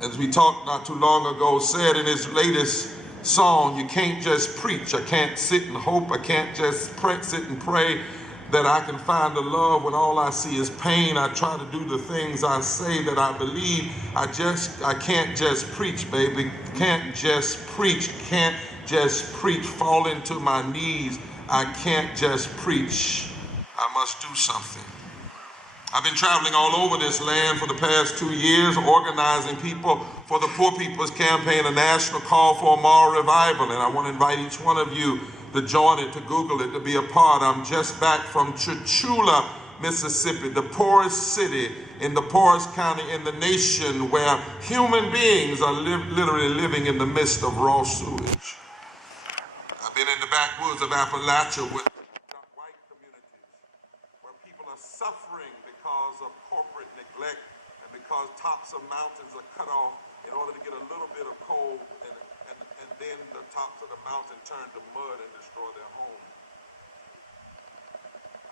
as we talked not too long ago, said in his latest song, you can't just preach. I can't sit and hope. I can't just sit and pray that I can find the love when all I see is pain. I try to do the things I say that I believe. I can't just preach, baby. Can't just preach. Can't just preach. Fall into my knees. I can't just preach. I must do something. I've been traveling all over this land for the past 2 years, organizing people for the Poor People's Campaign, a national call for a moral revival. And I want to invite each one of you to join it, to Google it, to be a part. I'm just back from Chula, Mississippi, the poorest city in the poorest county in the nation, where human beings are literally living in the midst of raw sewage. I've been in the backwoods of Appalachia with white communities where people are suffering because of corporate neglect and because tops of mountains are cut off in order to get a little bit of coal, and then the tops of the mountain turn to mud and destroy their homes.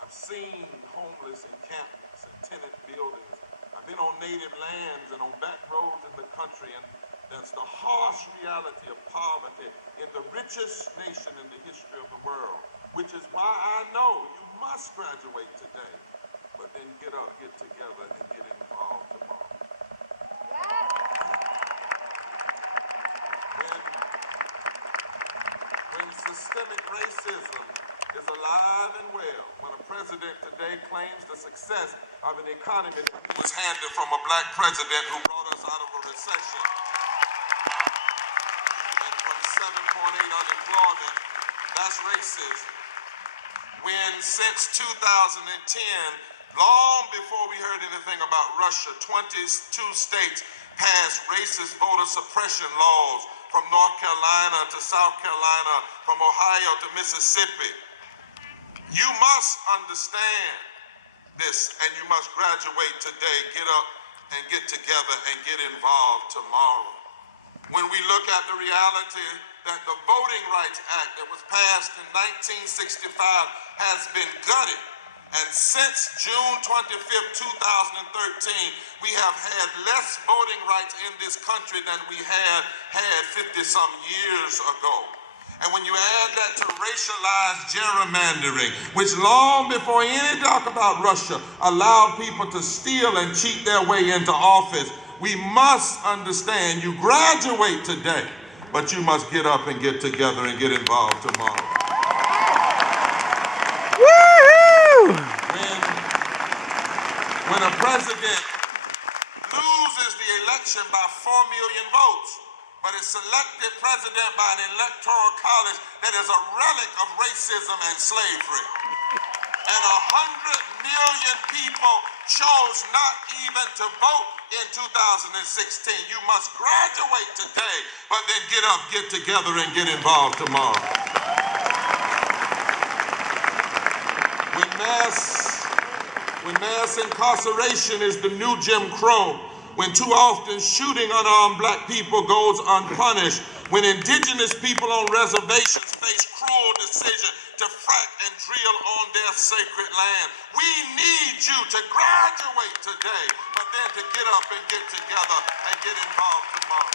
I've seen homeless encampments and tenant buildings. I've been on native lands and on back roads in the country, and that's the harsh reality of poverty in the richest nation in the history of the world, which is why I know you must graduate today, but then get up, get together, and get involved tomorrow. When systemic racism is alive and well, when a president today claims the success of an economy that was handed from a black president who brought us out of a recession and from 7.8 unemployment, that's racism. When since 2010, long before we heard anything about Russia, 22 states passed racist voter suppression laws, from North Carolina to South Carolina, from Ohio to Mississippi. You must understand this, and you must graduate today, get up and get together and get involved tomorrow. When we look at the reality that the Voting Rights Act that was passed in 1965 has been gutted, and since June 25th, 2013, we have had less voting rights in this country than we had 50-some years ago. And when you add that to racialized gerrymandering, which long before any talk about Russia allowed people to steal and cheat their way into office, we must understand you graduate today, but you must get up and get together and get involved tomorrow. When a president loses the election by 4 million votes, but is selected president by an electoral college that is a relic of racism and slavery, and 100 million people chose not even to vote in 2016, you must graduate today, but then get up, get together, and get involved tomorrow. When mass incarceration is the new Jim Crow, when too often shooting unarmed black people goes unpunished, when indigenous people on reservations face cruel decisions to frack and drill on their sacred land, we need you to graduate today, but then to get up and get together and get involved tomorrow.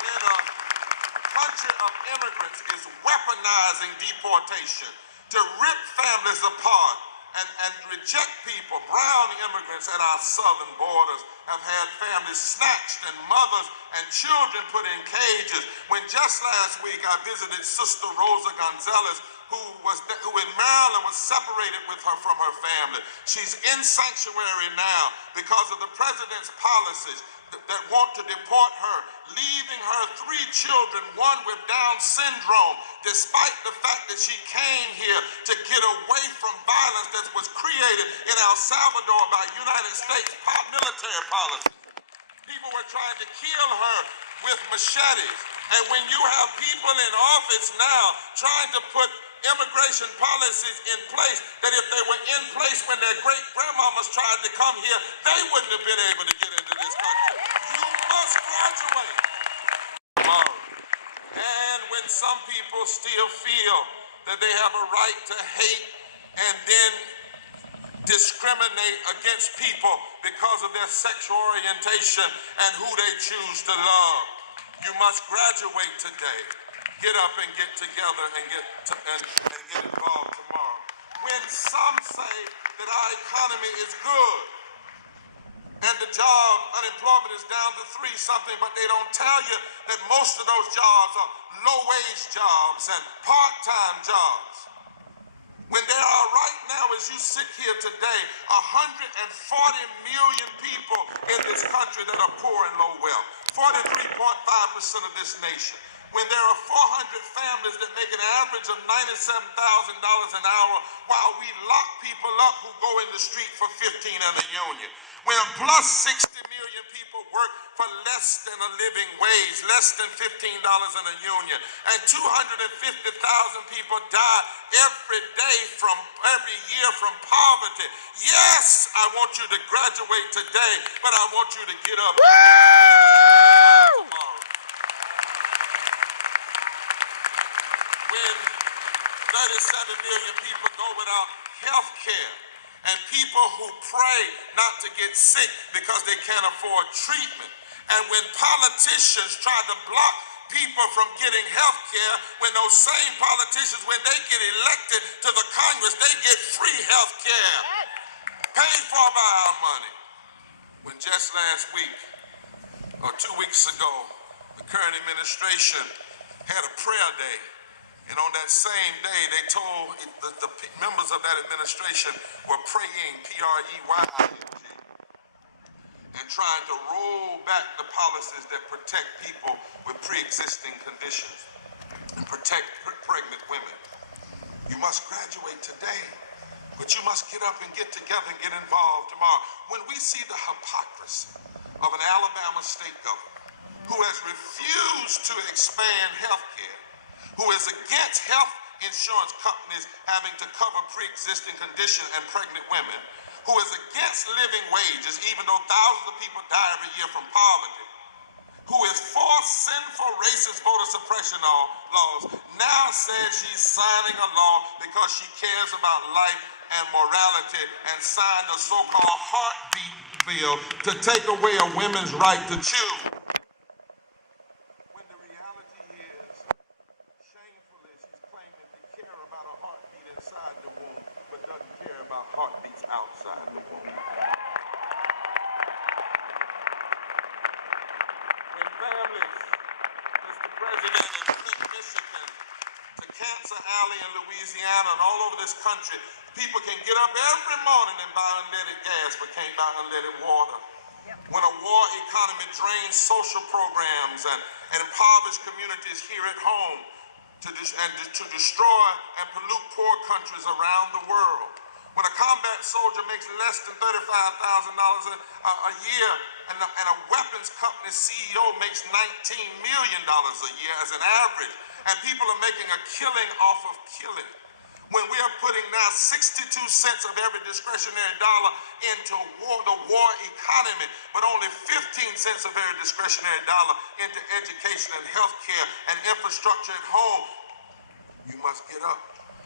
When a country of immigrants is weaponizing deportation to rip families apart and reject people, brown immigrants at our southern borders have had families snatched and mothers and children put in cages. When just last week I visited Sister Rosa Gonzalez, who in Maryland was separated from her family. She's in sanctuary now because of the president's policies that want to deport her, leaving her 3 children, one with Down syndrome, despite the fact that she came here to get away from violence that was created in El Salvador by United States military policy. People were trying to kill her with machetes. And when you have people in office now trying to put immigration policies in place that if they were in place when their great-grandmamas tried to come here, they wouldn't have been able to get into this country. You must graduate tomorrow. And when some people still feel that they have a right to hate and then discriminate against people because of their sexual orientation and who they choose to love, you must graduate today. Get up and get together and get involved tomorrow. When some say that our economy is good and the job unemployment is down to 3-something, but they don't tell you that most of those jobs are low-wage jobs and part-time jobs. When there are right now, as you sit here today, 140 million people in this country that are poor and low wealth, 43.5% of this nation. When there are 400 families that make an average of $97,000 an hour while we lock people up who go in the street for 15 in a union. When plus 60 million people work for less than a living wage, less than $15 in a union, and 250,000 people die every year from poverty. Yes, I want you to graduate today, but I want you to get up. When 37 million people go without health care, and people who pray not to get sick because they can't afford treatment, and when politicians try to block people from getting health care, when those same politicians, when they get elected to the Congress, they get free health care, paid for by our money. When just last week, or 2 weeks ago, the current administration had a prayer day, and on that same day, they told the members of that administration were praying, P-R-E-Y-I-N-G, and trying to roll back the policies that protect people with pre-existing conditions and protect pregnant women. You must graduate today, but you must get up and get together and get involved tomorrow. When we see the hypocrisy of an Alabama state governor who has refused to expand health care, who is against health insurance companies having to cover pre-existing conditions and pregnant women, who is against living wages, even though thousands of people die every year from poverty, who is for sinful racist voter suppression laws, now says she's signing a law because she cares about life and morality, and signed a so-called heartbeat bill to take away a woman's right to choose. When the reality is, shamefully, she's claiming to care about a heartbeat inside the womb, but doesn't care about heartbeats outside the womb. When families, Mr. President, in Flint, Michigan, to Cancer Alley in Louisiana, and all over this country, people can get up every morning and buy unleaded gas, but can't buy unleaded water. When a war economy drains social programs and impoverished communities here at home to destroy and pollute poor countries around the world. When a combat soldier makes less than $35,000 a year and a weapons company CEO makes $19 million a year as an average, and people are making a killing off of killing. When we are putting now 62 cents of every discretionary dollar into the war economy, but only 15 cents of every discretionary dollar into education and health care and infrastructure at home, you must get up,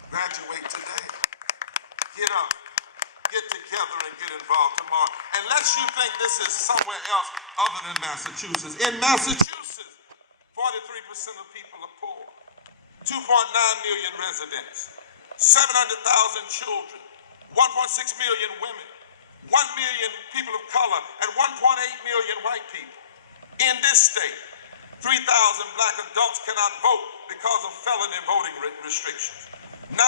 graduate today. Get up, get together and get involved tomorrow. Unless you think this is somewhere else other than Massachusetts. In Massachusetts, 43% of people are poor, 2.9 million residents, 700,000 children, 1.6 million women, 1 million people of color, and 1.8 million white people. In this state, 3,000 black adults cannot vote because of felony voting restrictions. 9,403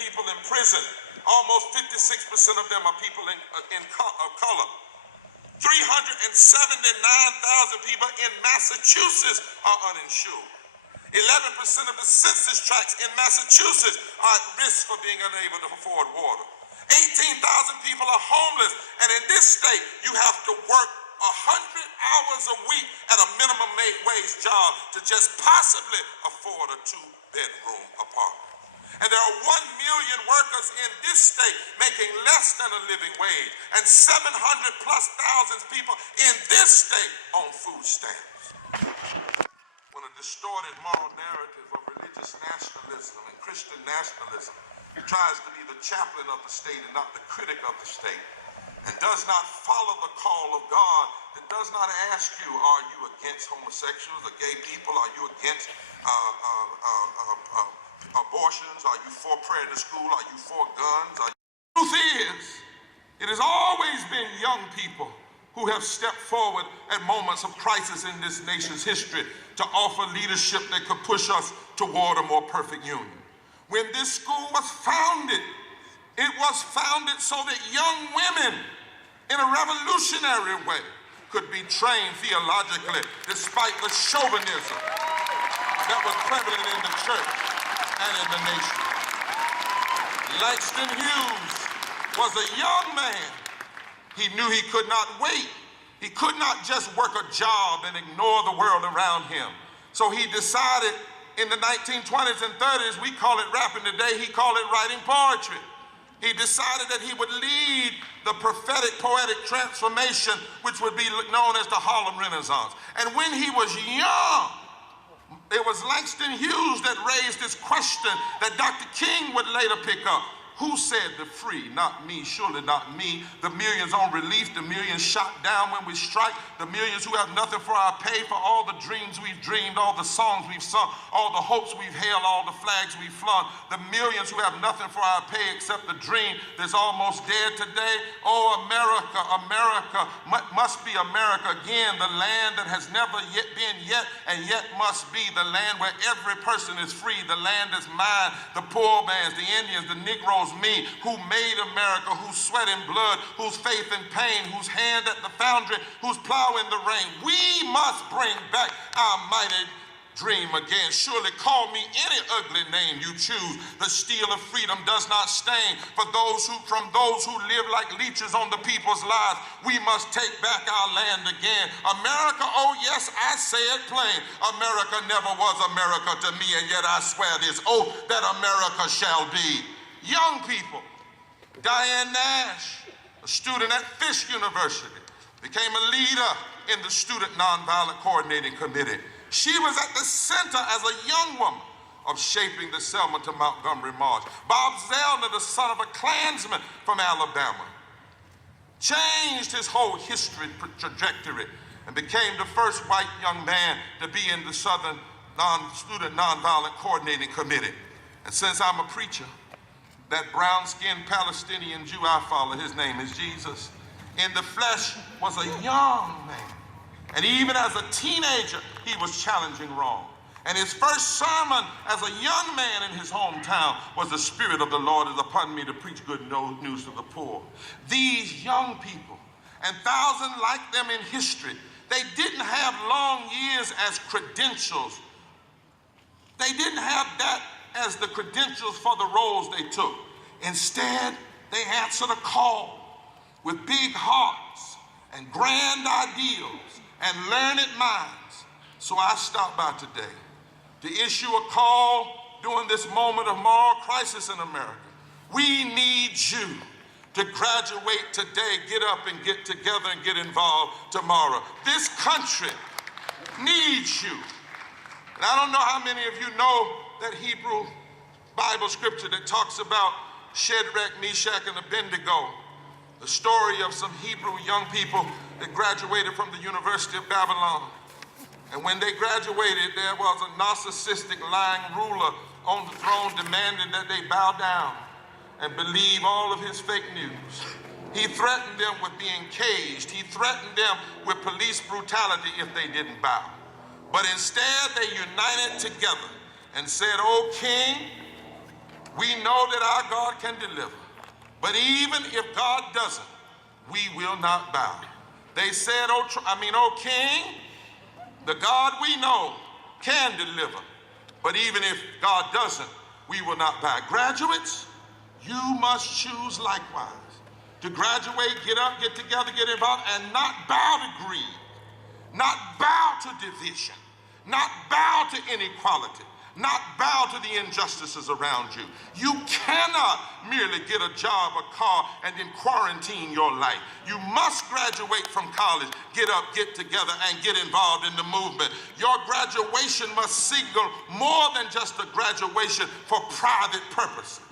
people in prison. Almost 56% of them are people of color. 379,000 people in Massachusetts are uninsured. 11% of the census tracts in Massachusetts are at risk for being unable to afford water. 18,000 people are homeless, and in this state, you have to work hours a week at a minimum wage job to just possibly afford a 2-bedroom apartment. And there are 1 million workers in this state making less than a living wage, and 700+ thousand people in this state on food stamps. When a distorted moral narrative of religious nationalism and Christian nationalism tries to be the chaplain of the state and not the critic of the state, and does not follow the call of God, that does not ask you, are you against homosexuals or gay people? Are you against abortions? Are you for prayer in the school? Are you for guns? The truth is, it has always been young people who have stepped forward at moments of crisis in this nation's history to offer leadership that could push us toward a more perfect union. When this school was founded, it was founded so that young women in a revolutionary way could be trained theologically despite the chauvinism that was prevalent in the church and in the nation. Langston Hughes was a young man. He knew he could not wait. He could not just work a job and ignore the world around him. So he decided in the 1920s and 30s, we call it rapping today, he called it writing poetry. He decided that he would lead the prophetic poetic transformation, which would be known as the Harlem Renaissance. And when he was young, it was Langston Hughes that raised this question that Dr. King would later pick up. Who said the free? Not me, surely not me. The millions on relief, the millions shot down when we strike, the millions who have nothing for our pay, for all the dreams we've dreamed, all the songs we've sung, all the hopes we've held, all the flags we've flung, the millions who have nothing for our pay except the dream that's almost dead today. Oh, America, America, must be America again, the land that has never yet been yet and yet must be, the land where every person is free, the land that's mine, the poor man's, the Indians, the Negroes, me, who made America, whose sweat and blood, whose faith and pain, whose hand at the foundry, whose plow in the rain. We must bring back our mighty dream again. Surely call me any ugly name you choose. The steel of freedom does not stain. From those who live like leeches on the people's lives, we must take back our land again. America, oh yes, I say it plain. America never was America to me, and yet I swear this oath that America shall be. Young people, Diane Nash, a student at Fisk University, became a leader in the Student Nonviolent Coordinating Committee. She was at the center as a young woman of shaping the Selma to Montgomery March. Bob Zellner, the son of a Klansman from Alabama, changed his whole history trajectory and became the first white young man to be in the Southern Student Nonviolent Coordinating Committee. And since I'm a preacher, that brown-skinned Palestinian Jew I follow, his name is Jesus, in the flesh was a young man. And even as a teenager, he was challenging wrong. And his first sermon as a young man in his hometown was, the Spirit of the Lord is upon me to preach good news to the poor. These young people, and thousands like them in history, they didn't have long years as credentials. They didn't have that as the credentials for the roles they took. Instead, they answered a call with big hearts and grand ideals and learned minds. So I stopped by today to issue a call during this moment of moral crisis in America. We need you to graduate today, get up and get together and get involved tomorrow. This country needs you. And I don't know how many of you know that Hebrew Bible scripture that talks about Shadrach, Meshach, and Abednego, the story of some Hebrew young people that graduated from the University of Babylon. And when they graduated, there was a narcissistic, lying ruler on the throne demanding that they bow down and believe all of his fake news. He threatened them with being caged. He threatened them with police brutality if they didn't bow. But instead, they united together and said, "O King, we know that our God can deliver. But even if God doesn't, we will not bow." They said, "O King, the God we know can deliver. But even if God doesn't, we will not bow." Graduates, you must choose likewise to graduate, get up, get together, get involved, and not bow to greed, not bow to division, not bow to inequality, not bow to the injustices around you. You cannot merely get a job, a car, and then quarantine your life. You must graduate from college, get up, get together, and get involved in the movement. Your graduation must signal more than just a graduation for private purposes.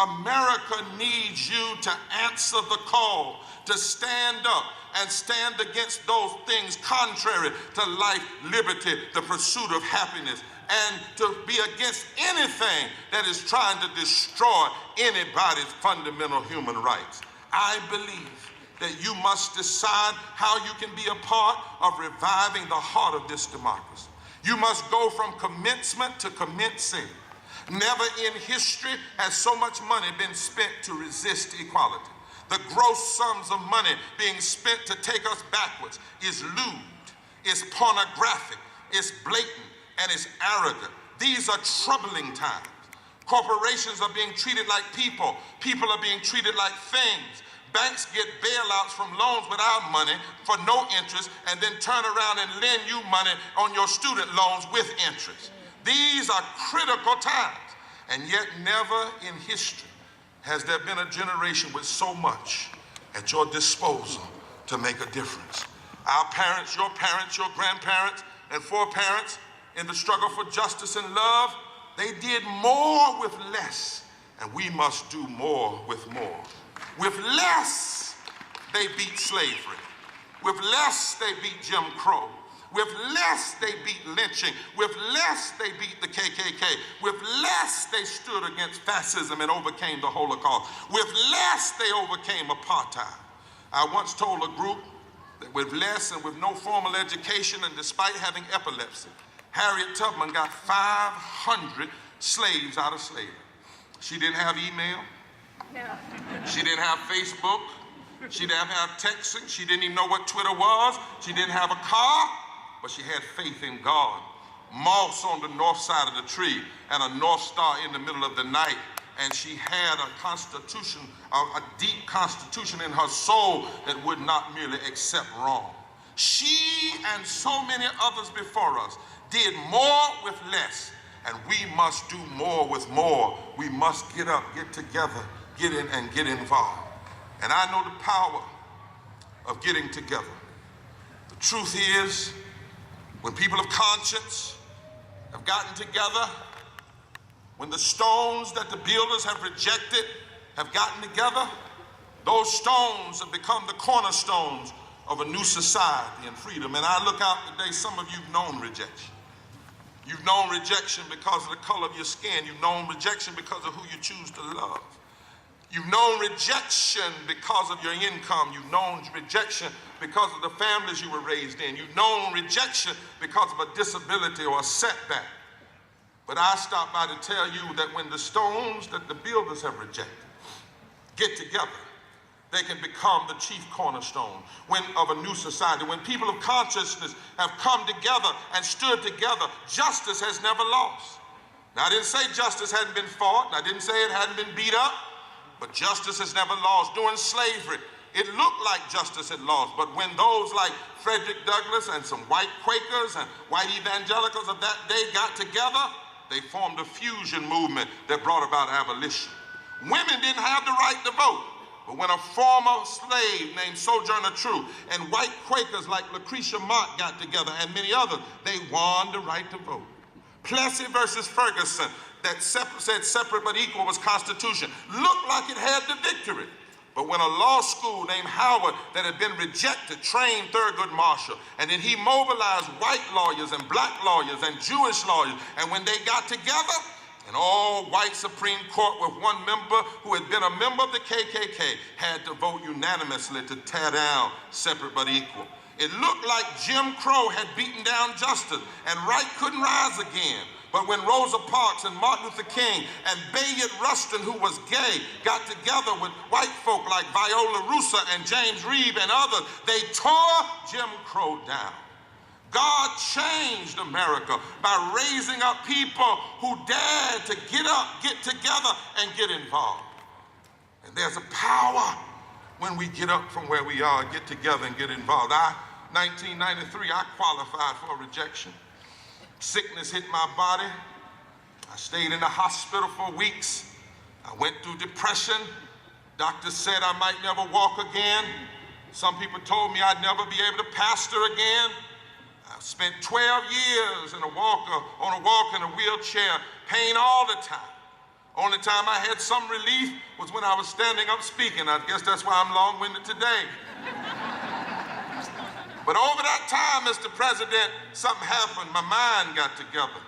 America needs you to answer the call, to stand up and stand against those things contrary to life, liberty, the pursuit of happiness, and to be against anything that is trying to destroy anybody's fundamental human rights. I believe that you must decide how you can be a part of reviving the heart of this democracy. You must go from commencement to commencing. Never in history has so much money been spent to resist equality. The gross sums of money being spent to take us backwards is lewd, is pornographic, is blatant, and is arrogant. These are troubling times. Corporations are being treated like people. People are being treated like things. Banks get bailouts from loans without money for no interest and then turn around and lend you money on your student loans with interest. These are critical times, and yet never in history has there been a generation with so much at your disposal to make a difference. Our parents, your grandparents, and foreparents in the struggle for justice and love, they did more with less, and we must do more with more. With less, they beat slavery. With less, they beat Jim Crow. With less, they beat lynching. With less, they beat the KKK. With less, they stood against fascism and overcame the Holocaust. With less, they overcame apartheid. I once told a group that with less and with no formal education and despite having epilepsy, Harriet Tubman got 500 slaves out of slavery. She didn't have email. She didn't have Facebook. She didn't have texting. She didn't even know what Twitter was. She didn't have a car. But she had faith in God. Moss on the north side of the tree and a North Star in the middle of the night. And she had a constitution, a deep constitution in her soul that would not merely accept wrong. She and so many others before us did more with less, and we must do more with more. We must get up, get together, get in and get involved. And I know the power of getting together. The truth is, when people of conscience have gotten together, when the stones that the builders have rejected have gotten together, those stones have become the cornerstones of a new society and freedom. And I look out today, some of you've known rejection. You've known rejection because of the color of your skin. You've known rejection because of who you choose to love. You've known rejection because of your income. You've known rejection because of the families you were raised in. You've known rejection because of a disability or a setback. But I stop by to tell you that when the stones that the builders have rejected get together, they can become the chief cornerstone of a new society. When people of consciousness have come together and stood together, justice has never lost. Now, I didn't say justice hadn't been fought. I didn't say it hadn't been beat up. But justice has never lost. During slavery, it looked like justice had lost. But when those like Frederick Douglass and some white Quakers and white evangelicals of that day got together, they formed a fusion movement that brought about abolition. Women didn't have the right to vote. But when a former slave named Sojourner Truth and white Quakers like Lucretia Mott got together and many others, they won the right to vote. Plessy versus Ferguson, that said separate but equal was Constitution, looked like it had the victory. But when a law school named Howard that had been rejected trained Thurgood Marshall, and then he mobilized white lawyers and black lawyers and Jewish lawyers, and when they got together, an all-white Supreme Court with one member who had been a member of the KKK had to vote unanimously to tear down separate but equal. It looked like Jim Crow had beaten down justice and right couldn't rise again. But when Rosa Parks and Martin Luther King and Bayard Rustin, who was gay, got together with white folk like Viola Russa and James Reeb and others, they tore Jim Crow down. God changed America by raising up people who dared to get up, get together, and get involved. And there's a power when we get up from where we are, get together and get involved. 1993, I qualified for rejection. Sickness hit my body. I stayed in the hospital for weeks. I went through depression. Doctors said I might never walk again. Some people told me I'd never be able to pastor again. I spent 12 years on a walker in a wheelchair, pain all the time. Only time I had some relief was when I was standing up speaking. I guess that's why I'm long-winded today. But over that time, Mr. President, something happened. My mind got together.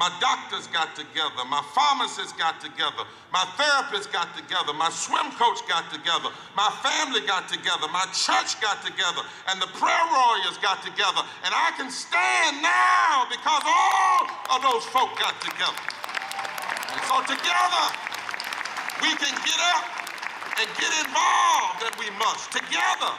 My doctors got together. My pharmacists got together. My therapist got together. My swim coach got together. My family got together. My church got together. And the prayer warriors got together. And I can stand now because all of those folk got together. And so together, we can get up and get involved, and we must. Together,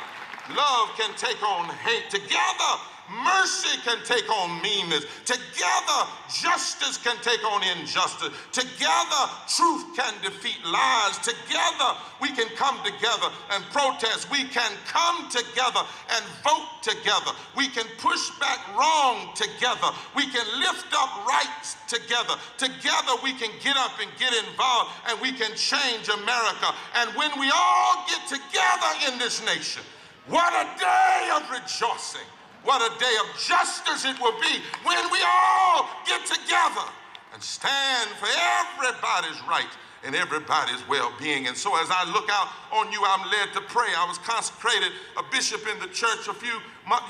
love can take on hate. Together, mercy can take on meanness. Together, justice can take on injustice. Together, truth can defeat lies. Together, we can come together and protest. We can come together and vote together. We can push back wrong together. We can lift up rights together. Together, we can get up and get involved, and we can change America. And when we all get together in this nation, what a day of rejoicing. What a day of justice it will be when we all get together and stand for everybody's rights and everybody's well-being. And so as I look out on you, I'm led to pray. I was consecrated a bishop in the church a few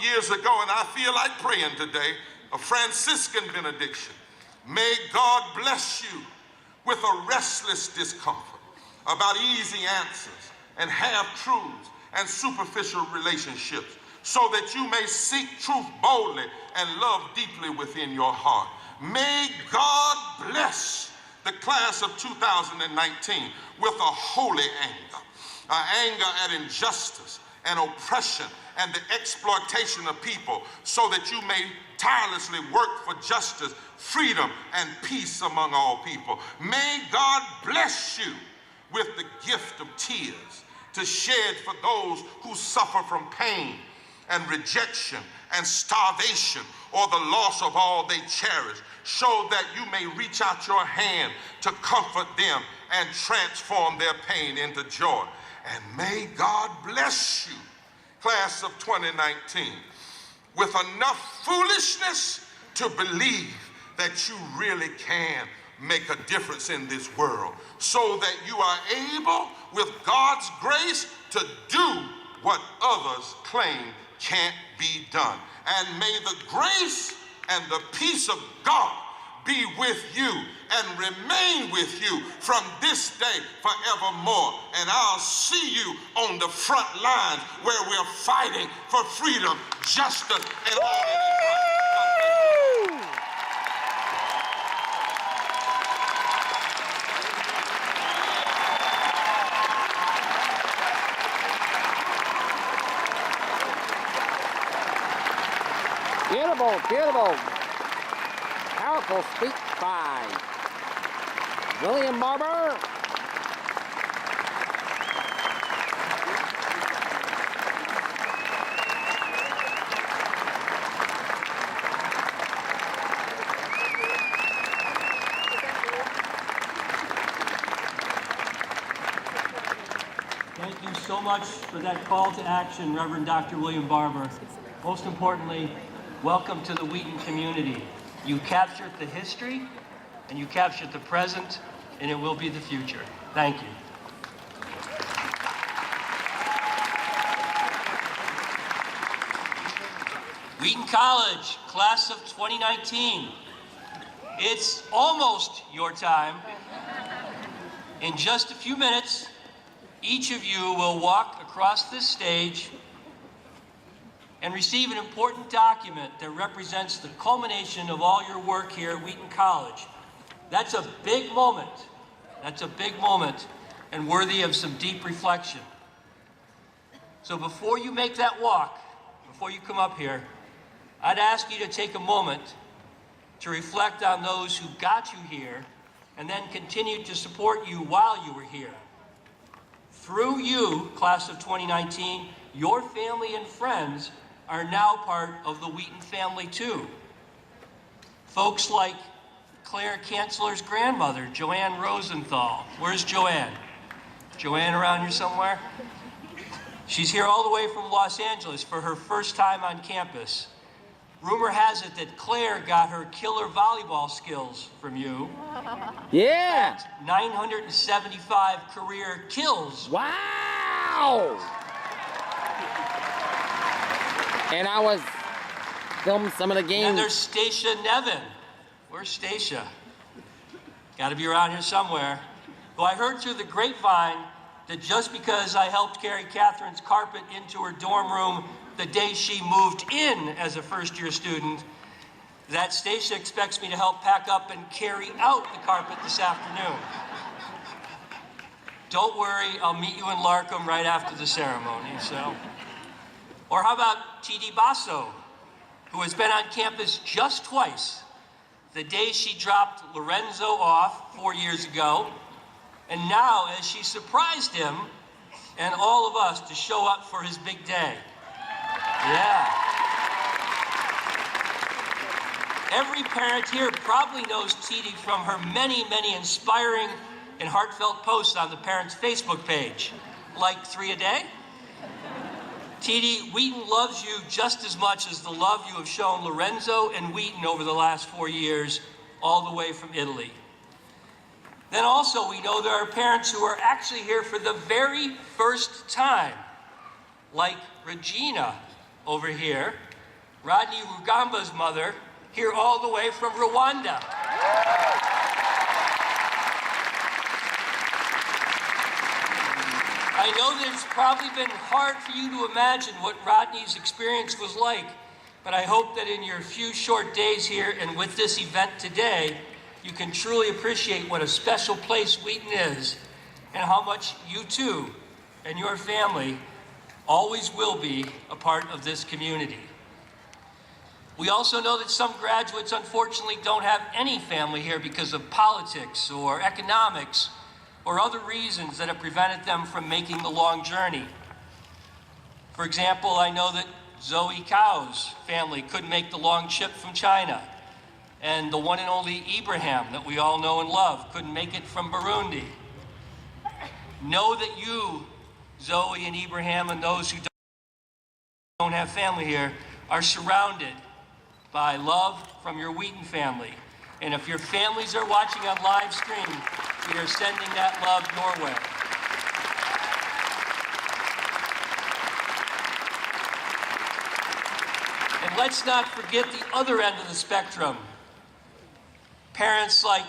years ago, and I feel like praying today, a Franciscan benediction. May God bless you with a restless discomfort about easy answers and half-truths and superficial relationships, so that you may seek truth boldly and love deeply within your heart. May God bless the class of 2019 with a holy anger at injustice and oppression and the exploitation of people, so that you may tirelessly work for justice, freedom, and peace among all people. May God bless you with the gift of tears to shed for those who suffer from pain and rejection and starvation or the loss of all they cherish, so that you may reach out your hand to comfort them and transform their pain into joy. And may God bless you, class of 2019, with enough foolishness to believe that you really can make a difference in this world, so that you are able, with God's grace, to do what others claim can't be done. And may the grace and the peace of God be with you and remain with you from this day forevermore. And I'll see you on the front lines where we're fighting for freedom, justice, and all that is right. Beautiful, beautiful. Powerful speech by William Barber. Thank you so much for that call to action, Reverend Dr. William Barber. Most importantly, welcome to the Wheaton community. You captured the history, and you captured the present, and it will be the future. Thank you. Wheaton College, class of 2019. It's almost your time. In just a few minutes, each of you will walk across this stage and receive an important document that represents the culmination of all your work here at Wheaton College. That's a big moment. That's a big moment and worthy of some deep reflection. So before you make that walk, before you come up here, I'd ask you to take a moment to reflect on those who got you here and then continued to support you while you were here. through you, class of 2019, your family and friends are now part of the Wheaton family too. Folks like Claire Kanzler's grandmother, Joanne Rosenthal. Where's Joanne? Joanne around here somewhere? She's here all the way from Los Angeles for her first time on campus. Rumor has it that Claire got her killer volleyball skills from you. Yeah! 975 career kills. Wow! And I was filming some of the games. And there's Stacia Nevin. Where's Stacia? Got to be around here somewhere. Well, I heard through the grapevine that just because I helped carry Catherine's carpet into her dorm room the day she moved in as a first-year student, that Stacia expects me to help pack up and carry out the carpet this afternoon. Don't worry, I'll meet you in Larkham right after the ceremony, so. Or how about T.D. Basso, who has been on campus just twice, the day she dropped Lorenzo off 4 years ago, and now as she surprised him and all of us to show up for his big day. Yeah. Every parent here probably knows T.D. from her many, many inspiring and heartfelt posts on the parents' Facebook page, like 3 a day. T.D., Wheaton loves you just as much as the love you have shown Lorenzo and Wheaton over the last 4 years, all the way from Italy. Then also we know there are parents who are actually here for the very first time, like Regina over here, Rodney Rugamba's mother, here all the way from Rwanda. I know that it's probably been hard for you to imagine what Rodney's experience was like, but I hope that in your few short days here and with this event today, you can truly appreciate what a special place Wheaton is and how much you too and your family always will be a part of this community. We also know that some graduates unfortunately don't have any family here because of politics or economics or other reasons that have prevented them from making the long journey. For example, I know that Zoe Kao's family couldn't make the long trip from China, and the one and only Ibrahim that we all know and love couldn't make it from Burundi. Know that you, Zoe and Ibrahim, and those who don't have family here, are surrounded by love from your Wheaton family. And if your families are watching on live stream, we are sending that love your way. And let's not forget the other end of the spectrum. Parents like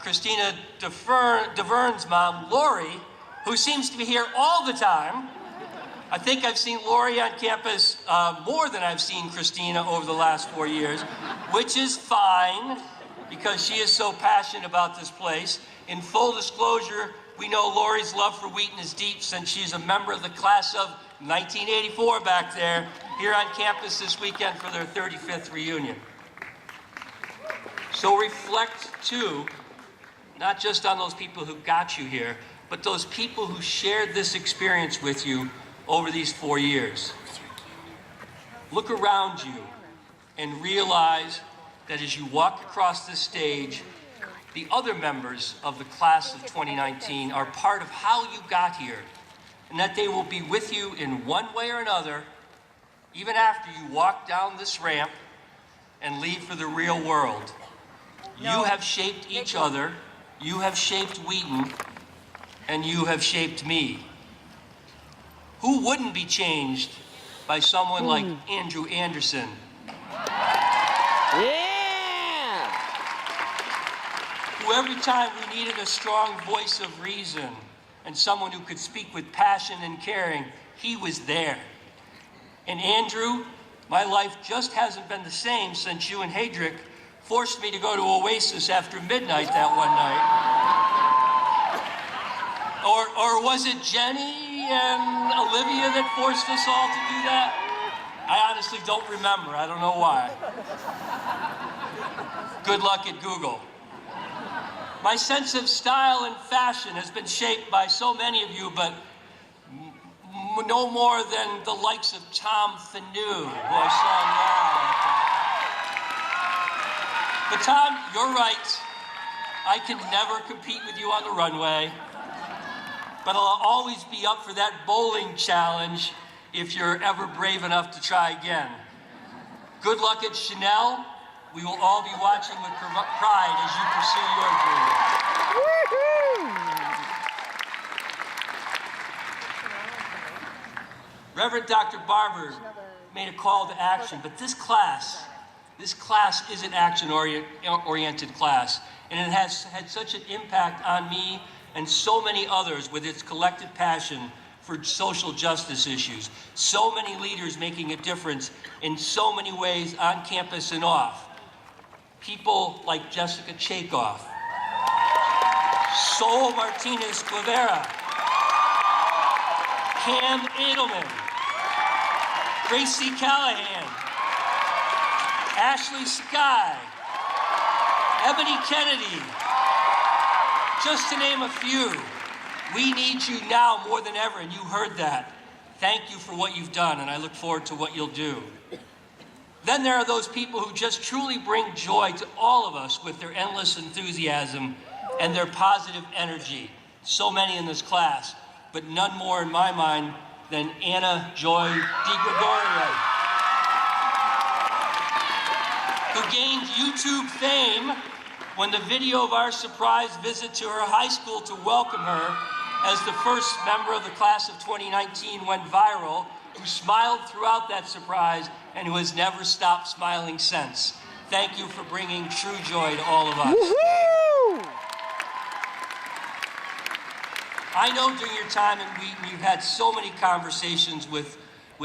Christina DeVern's mom, Lori, who seems to be here all the time. I think I've seen Lori on campus more than I've seen Christina over the last 4 years, which is fine because she is so passionate about this place. In full disclosure, we know Lori's love for Wheaton is deep since she's a member of the class of 1984 back there, here on campus this weekend for their 35th reunion. So reflect too, not just on those people who got you here, but those people who shared this experience with you over these 4 years. Look around you and realize that as you walk across this stage, the other members of the class of 2019 are part of how you got here, and that they will be with you in one way or another, even after you walk down this ramp and leave for the real world. You have shaped each other, you have shaped Wheaton, and you have shaped me. Who wouldn't be changed by someone like Andrew Anderson? Yeah! Who every time we needed a strong voice of reason and someone who could speak with passion and caring, he was there. And Andrew, my life just hasn't been the same since you and Hedrick forced me to go to Oasis after midnight that one night. Or was it Jenny and Olivia that forced us all to do that? I honestly don't remember. I don't know why. Good luck at Google. My sense of style and fashion has been shaped by so many of you, but no more than the likes of Tom Fanu, who I saw live. But Tom, you're right. I can never compete with you on the runway, but I'll always be up for that bowling challenge if you're ever brave enough to try again. Good luck at Chanel. We will all be watching with pride as you pursue your dream. Reverend Dr. Barber made a call to action, but this class is an action-oriented class, and it has had such an impact on me and so many others with its collective passion for social justice issues. So many leaders making a difference in so many ways on campus and off. People like Jessica Chakoff, Sol Martinez-Guevara, Cam Edelman, Tracy Callahan, Ashley Sky, Ebony Kennedy, just to name a few. We need you now more than ever, and you heard that. Thank you for what you've done, and I look forward to what you'll do. Then there are those people who just truly bring joy to all of us with their endless enthusiasm and their positive energy. So many in this class, but none more in my mind than Anna Joy DiGregorio, who gained YouTube fame when the video of our surprise visit to her high school to welcome her as the first member of the class of 2019 went viral, who smiled throughout that surprise and who has never stopped smiling since. Thank you for bringing true joy to all of us. Woo-hoo! I know during your time in Wheaton, you've had so many conversations with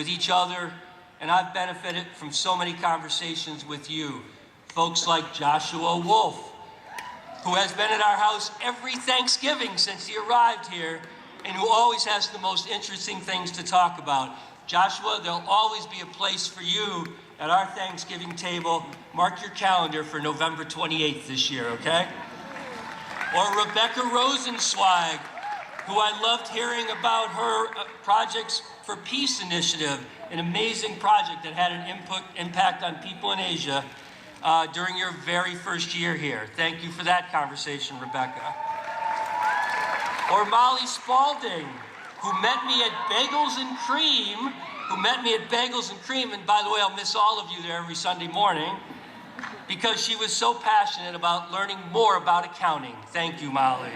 each other, and I've benefited from so many conversations with you. Folks like Joshua Wolf, who has been at our house every Thanksgiving since he arrived here, and who always has the most interesting things to talk about. Joshua, there'll always be a place for you at our Thanksgiving table. Mark your calendar for November 28th this year, okay? Or Rebecca Rosenzweig, who I loved hearing about her Projects for Peace initiative, an amazing project that had an impact on people in Asia during your very first year here. Thank you for that conversation, Rebecca. Or Molly Spalding, who met me at Bagels and Cream, and by the way, I'll miss all of you there every Sunday morning, because she was so passionate about learning more about accounting. Thank you, Molly.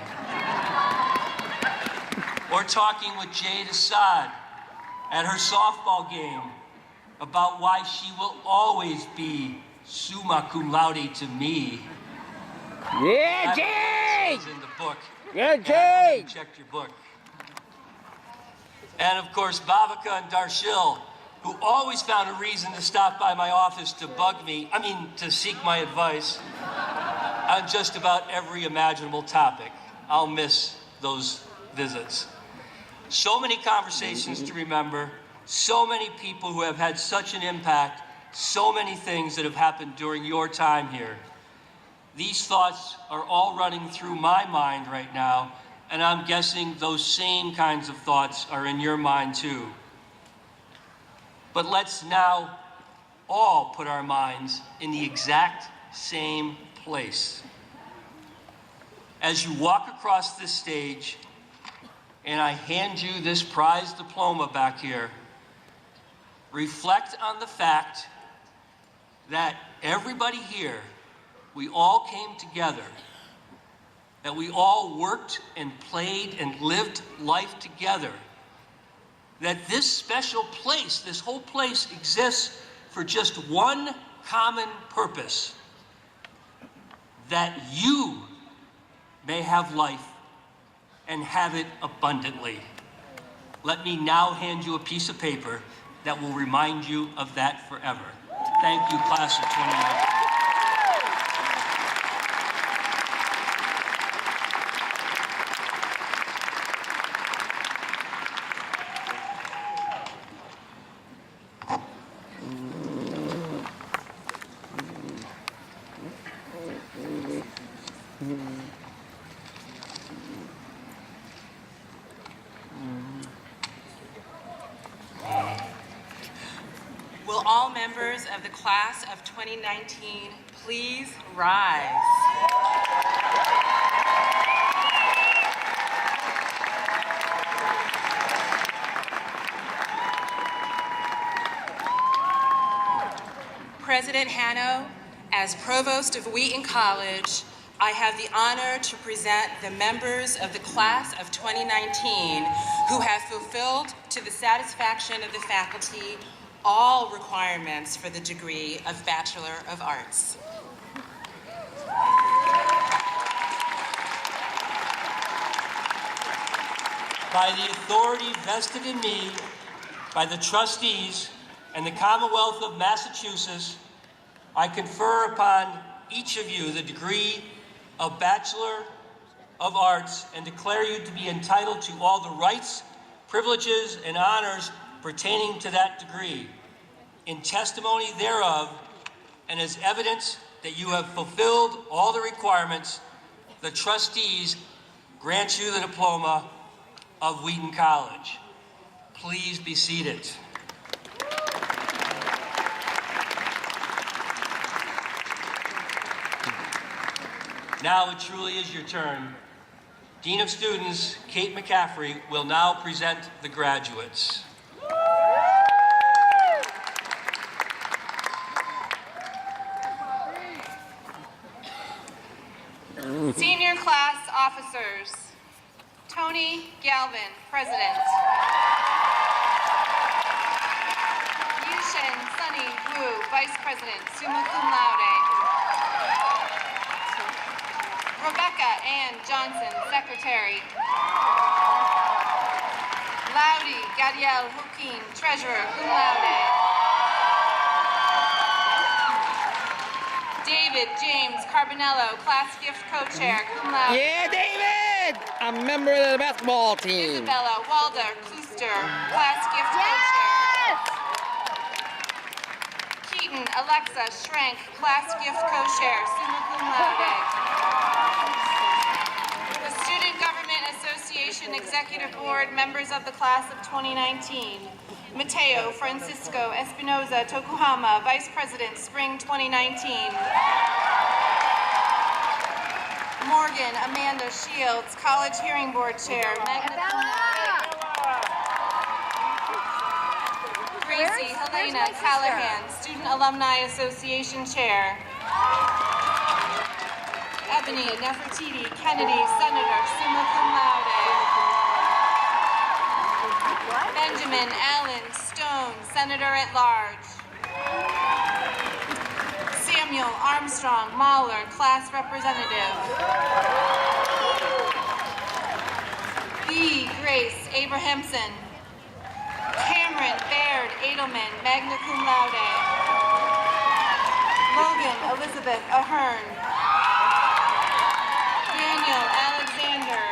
Or talking with Jade Assad at her softball game about why she will always be summa cum laude to me. Yeah, Jade! It's in the book. Yeah, Jade! Check your book. And of course, Bhavika and Darshil, who always found a reason to stop by my office to to seek my advice on just about every imaginable topic. I'll miss those visits. So many conversations to remember, so many people who have had such an impact, so many things that have happened during your time here. These thoughts are all running through my mind right now, and I'm guessing those same kinds of thoughts are in your mind too. But let's now all put our minds in the exact same place. As you walk across this stage, and I hand you this prize diploma back here, reflect on the fact that everybody here, we all came together, that we all worked and played and lived life together, that this special place, this whole place exists for just one common purpose, that you may have life and have it abundantly. Let me now hand you a piece of paper that will remind you of that forever. Thank you, class of 2019. members of the class of 2019 please rise? President Hanno, as Provost of Wheaton College, I have the honor to present the members of the class of 2019 who have fulfilled to the satisfaction of the faculty all requirements for the degree of Bachelor of Arts. By the authority vested in me by the trustees and the Commonwealth of Massachusetts, I confer upon each of you the degree of Bachelor of Arts and declare you to be entitled to all the rights, privileges, and honors pertaining to that degree. In testimony thereof, and as evidence that you have fulfilled all the requirements, the trustees grant you the diploma of Wheaton College. Please be seated. Now it truly is your turn. Dean of Students, Kate McCaffrey, will now present the graduates. Senior class officers. Tony Galvin, President. Yushen Sunny Wu, Vice President, summa cum laude. Rebecca Ann Johnson, Secretary. Laudy Gadiel Joaquin, Treasurer, cum laude. David James Carbonello, Class Gift Co-Chair, cum laude. Yeah, David! A member of the basketball team. Isabella Walder Klooster, Class Gift Co-Chair. Keaton Alexa Schrank, Class Gift Co-Chair, summa cum laude. The Student Government Association Executive Board members of the class of 2019. Mateo Francisco Espinoza Tokuhama, Vice President, Spring 2019. Morgan Amanda Shields, College Hearing Board Chair, magna cum laude. Gracie Helena Callahan, Student Alumni Association Chair. Ebony Nefertiti Kennedy, Senator, summa cum laude. Benjamin Allen Stone, Senator at Large. Samuel Armstrong Mahler, Class Representative. B. Grace Abrahamson. Cameron Baird Edelman, magna cum laude. Logan Elizabeth Ahern. Daniel Alexander.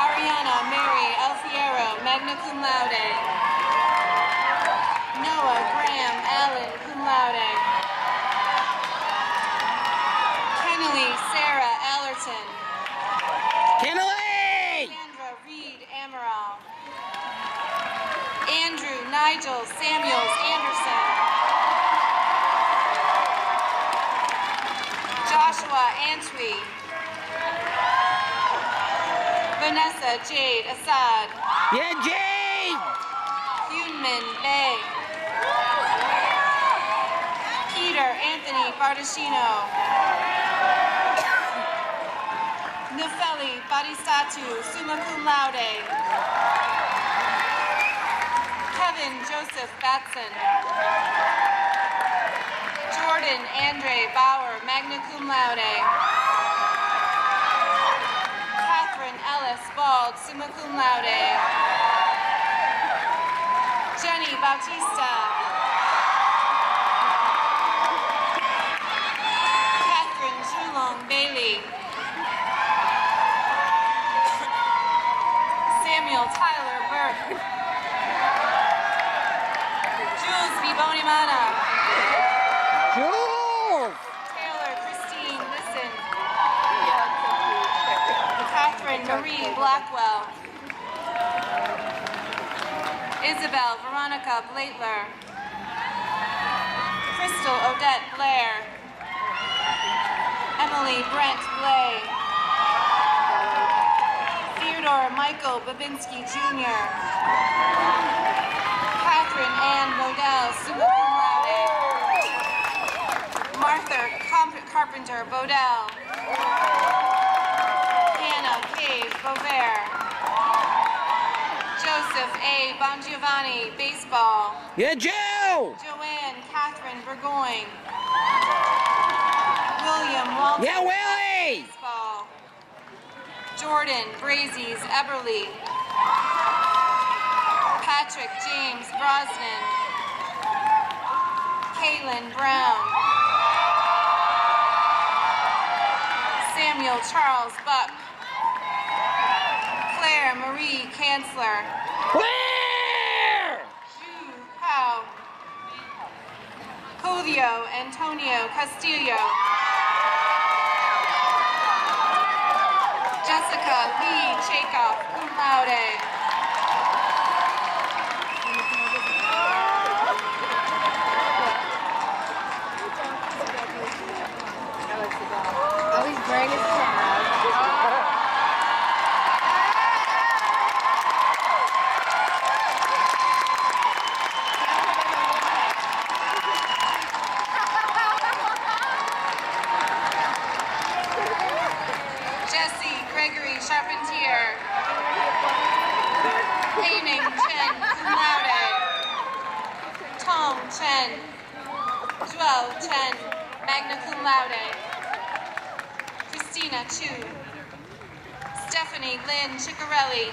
Ariana Mary Alfiero, magna cum laude. Noah Graham Allen, cum laude. Kennelly Sarah Allerton. Kennelly! Sandra Reed Amaral. Andrew Nigel Samuels Anderson. Joshua Antwi. Vanessa Jade Assad. Yeah, Jade! Hyunmin Bay. Peter Anthony Bardacino. Nefeli Badistatu, summa cum laude. Kevin Joseph Batson. Jordan Andre Bauer, magna cum laude. Catherine Ellis Bald, summa cum laude. Jenny Bautista. Catherine Chulong Bailey. Samuel Tyler Burke. Jules Bibonimana. Jules! Taylor Christine Listen. Catherine Marie Blackwell. Isabel Veronica Blaitler. Crystal Odette Blair. Emily Brent Blay. Theodore Michael Babinski Jr. Catherine Ann Bodell, summa cum laude. Martha Carpenter Bodell. Hannah Cave Bovair. Joseph A. Bongiovanni, baseball. Yeah, Joe! Joanne Catherine Burgoyne. William Walter. Yeah, Willie! Baseball. Jordan Brazies Eberly. Patrick James Brosnan. Kaylin Brown. Samuel Charles Buck. Claire Marie Kanzler. Claire! Zhu Hao. Julio Antonio Castillo. Jessica Lee Chakoff, cum laude. Oh, he's wearing his tag. Jesse Gregory Charpentier. Haining Chen, cum laude. Tom Chen. Joel Chen, magna cum laude. Christina Chu. Stephanie Lynn Ciccarelli.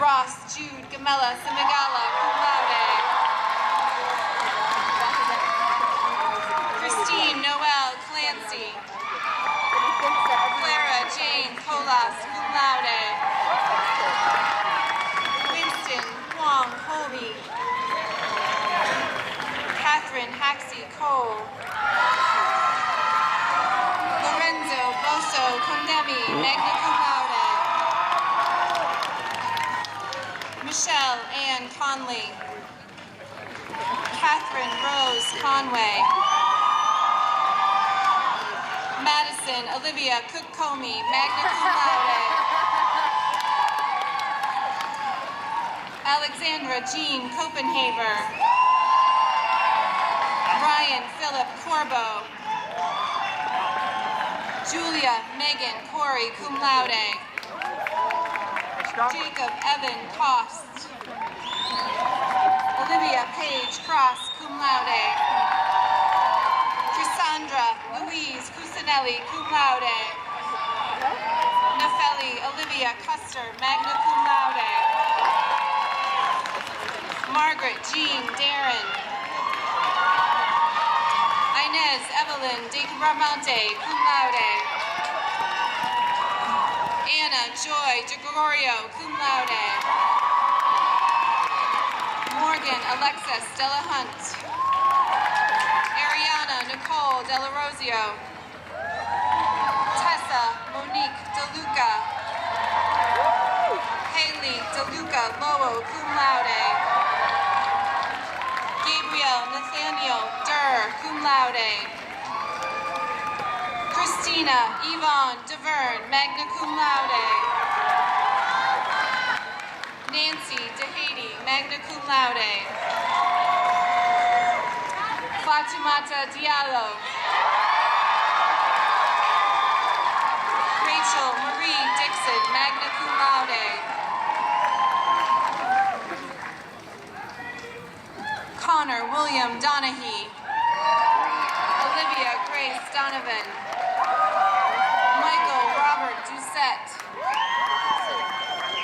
Ross Jude Gamella Simigala, cum laude. Christine Noel Clancy. Clara Jane Colas, cum laude. Winston Huang Colby. Catherine Haxey Cole. Lorenzo Boso Condemi, magna cum laude. Michelle Ann Conley. Catherine Rose Conway. Madison Olivia Cook-Comey, magna cum laude. Alexandra Jean Copenhaver. Ryan Philip Corbo. Julia Megan Corey, cum laude. Jacob Evan Cost. Olivia Page Cross, cum laude. Cassandra Louise Cusinelli, cum laude. Nefeli Olivia Custer, magna cum laude. Margaret Jean Darren. Inez Evelyn de Bramante, cum laude. Anna Joy de Gregorio, cum laude. Morgan Alexis Della Hunt. Ariana Nicole Della Rosio. Tessa Monique DeLuca. Haley DeLuca Lowo, cum laude. Gabriel Nathaniel Durr, cum laude. Christina Yvonne DeVerne, magna cum laude. Nancy DeHady, magna cum laude. Fatimata Diallo. Rachel Marie Dixon, magna cum laude. Connor William Donahue. Olivia Grace Donovan. Michael Robert Doucette.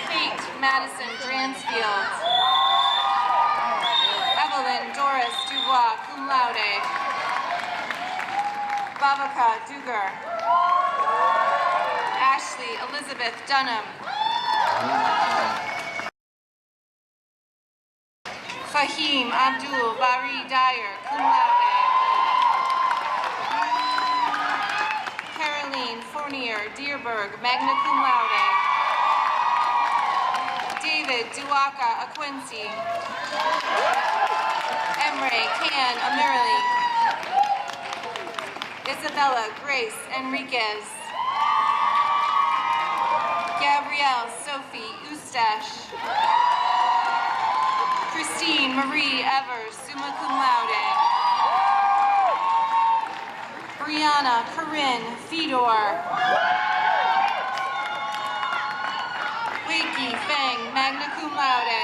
Kate Madison Dransfield. Evelyn Doris Dubois, cum laude. Babaka Dugar. Ashley Elizabeth Dunham. Fahim Abdul Bari Dyer, cum laude. Caroline Fournier Dearberg, magna cum laude. David Duaka Aquincy. Emre Can Amirali. Isabella Grace Enriquez. Gabrielle Sophie Eustache. Christine Marie Evers, summa cum laude. Brianna Corinne Fedor. Weiki Feng, magna cum laude.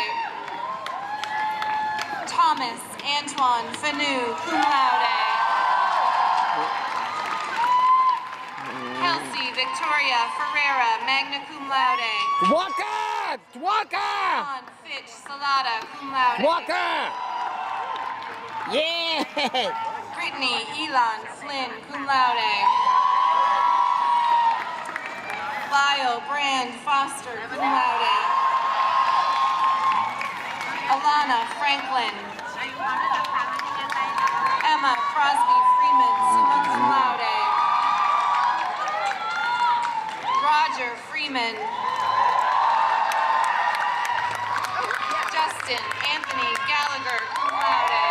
Thomas Antoine Fanu, cum laude. Kelsey Victoria Ferreira, magna cum laude. Dwaka! Dwaka! John Fitch Salada, cum laude. Dwaka! Yeah! Brittany Elon Flynn, cum laude. Lyle Brand Foster, cum laude. Alana Franklin. Emma Crosby Freeman, summa cum laude. Roger Freeman. Justin Anthony Gallagher, cum laude.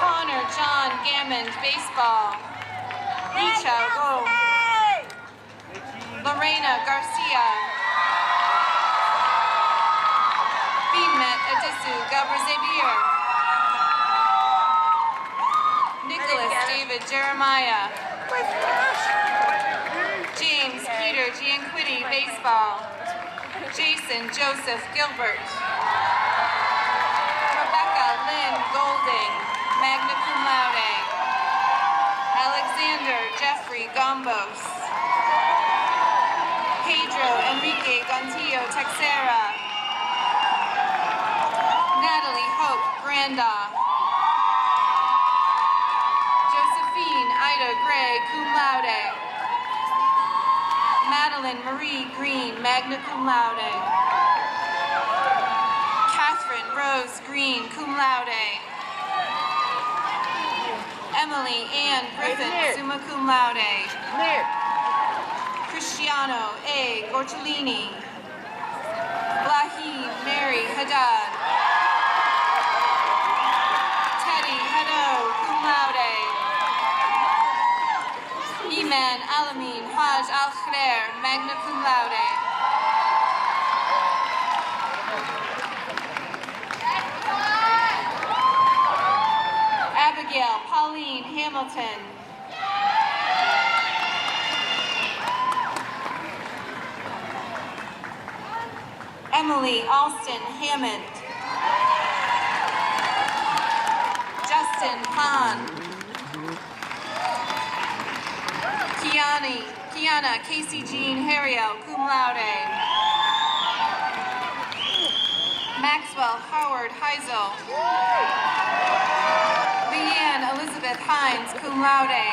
Connor John Gammond, baseball. Licha Go. Lorena Garcia. Beamet Adisu Gabrazevier. Nicholas David Jeremiah. James Peter Gianquitti, baseball. Jason Joseph Gilbert. Rebecca Lynn Golding, magna cum laude. Alexander Jeffrey Gombos. Pedro Enrique Gontillo Texera. Natalie Hope Brandoff. Josephine Ida Gray, cum laude. Madeline Marie Green, magna cum laude. Catherine Rose Green, cum laude. Emily Ann Griffin, summa cum laude. Cristiano A. Gortolini. Blahi Mary Haddad. Teddy Haddo, cum laude. Iman Alamin Haj Al Khrer, magna cum laude. Abigail Pauline Hamilton. Emily Alston Hammond. Justin Hahn. Kiana Casey Jean Harriel, cum laude. Maxwell Howard Heisel. Leanne Elizabeth Hines, cum laude.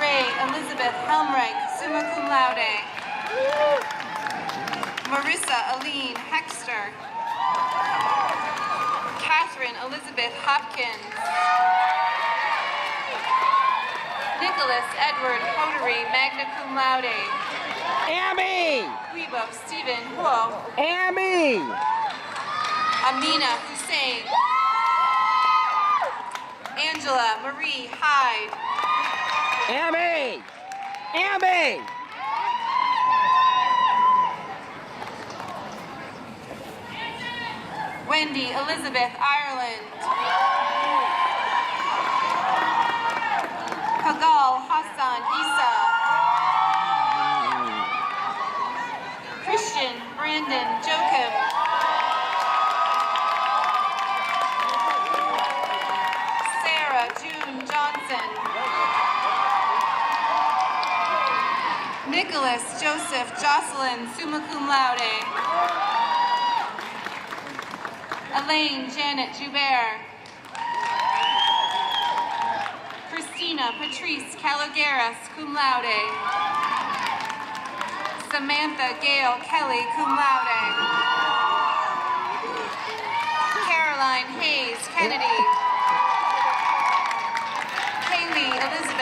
Ray Elizabeth Helmreich, summa cum laude. Marissa Aline Hexter. Catherine Elizabeth Hopkins. Nicholas Edward Coterie, magna cum laude. Amy! Weibo Stephen Huo. Amy! Amina Hussein. Angela Marie Hyde. Amy! Amy! Wendy Elizabeth Ireland. Pagal Hassan Isa. Christian Brandon Joachim. Sarah June Johnson. Nicholas Joseph Jocelyn, summa cum laude. Elaine Janet Joubert. Christina Patrice Calogeras, cum laude. Samantha Gail Kelly, cum laude. Caroline Hayes Kennedy.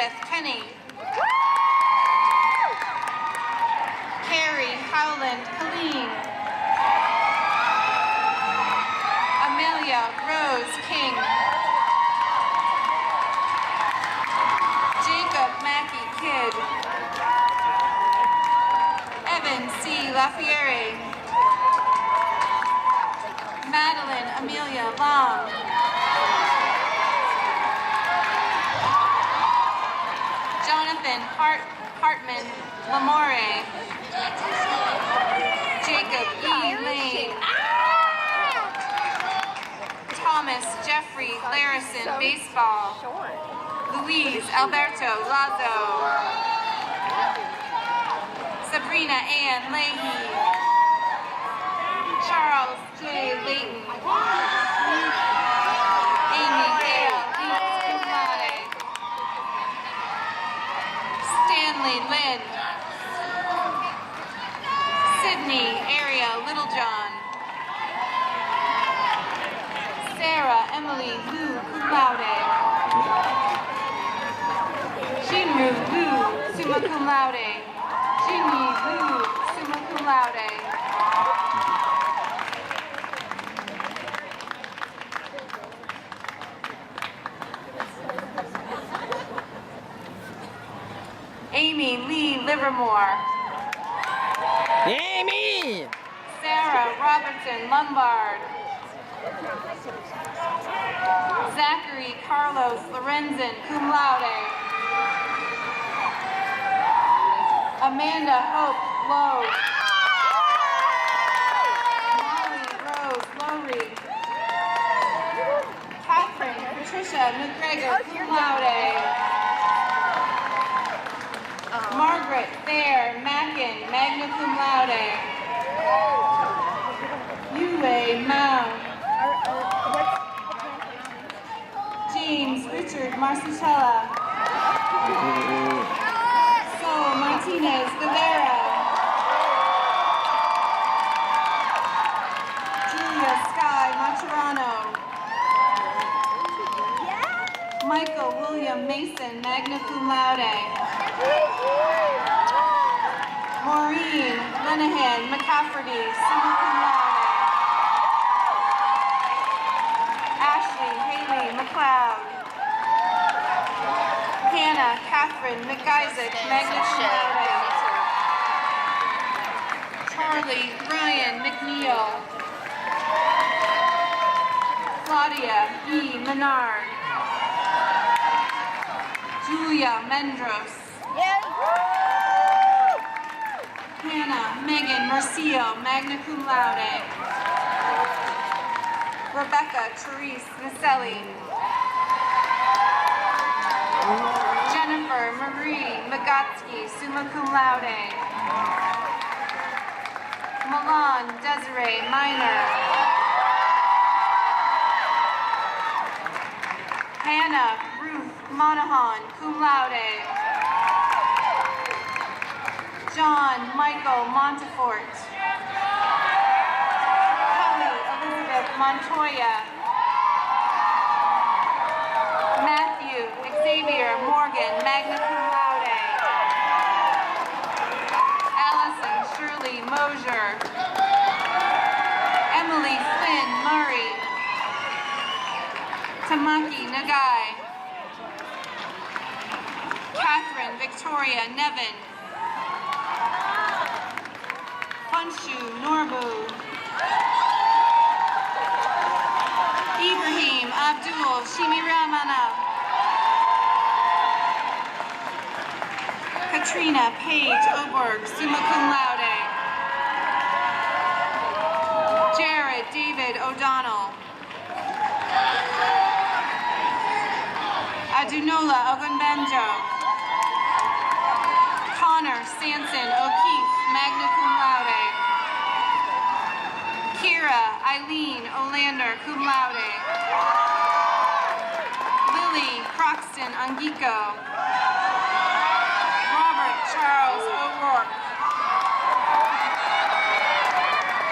Elizabeth Penny. Carrie Howland Colleen. Amelia Rose King. Jacob Mackey Kidd. Evan C. Lafiere. Madeline Amelia Long. Jonathan Hartman Lamore. Jacob E. Lane. Thomas Jeffrey Larison Baseball. Luis Alberto Lazo. Sabrina Ann Leahy. Charles J. Layton. Amy Gale Leeds cum laude. Stanley Lynn. Sydney Area Littlejohn. Sarah Emily Lu cum laude. Jinru Lu summa cum laude. Jinyi Lu summa cum laude. Amy Lee Livermore. Amy! Sarah Robertson Lombard. Zachary Carlos Lorenzen cum laude. Amanda Hope Lowe. Molly Rose Lowry. Catherine Patricia McGregor cum laude. Margaret Fair Mackin, magna cum laude. Yue Mao. James Richard Marcicella. Sol Martinez Guevara. Julia Sky Maturano. Michael William Mason, magna cum laude. Maureen Lenahan McCafferty, summa cum laude. Ashley Haley McLeod. Hannah Catherine McIsaac, magna cum laude. Charlie Ryan McNeil. Claudia E. Menard. Julia Mendros. Hannah Megan Mercio, magna cum laude. Rebecca Therese Naselli. Jennifer Marie Magatsky, summa cum laude. Milan Desiree Minor. Hannah Ruth Monahan, cum laude. John Michael Montefort. Kelly Elizabeth Montoya. Matthew Xavier Morgan, magna cum laude. Allison Shirley Mosier. Emily Flynn Murray. Tamaki Nagai. Catherine Victoria Nevin. Punshu Norbu. Ibrahim Abdul Shimiramana. Katrina Page Oberg, summa cum laude. Jared David O'Donnell. Adunola Ogunbenjo. Connor Sanson O'Keefe, magna cum laude. Kira Eileen Olander, cum laude. Lily Croxton Angiko. Robert Charles O'Rourke.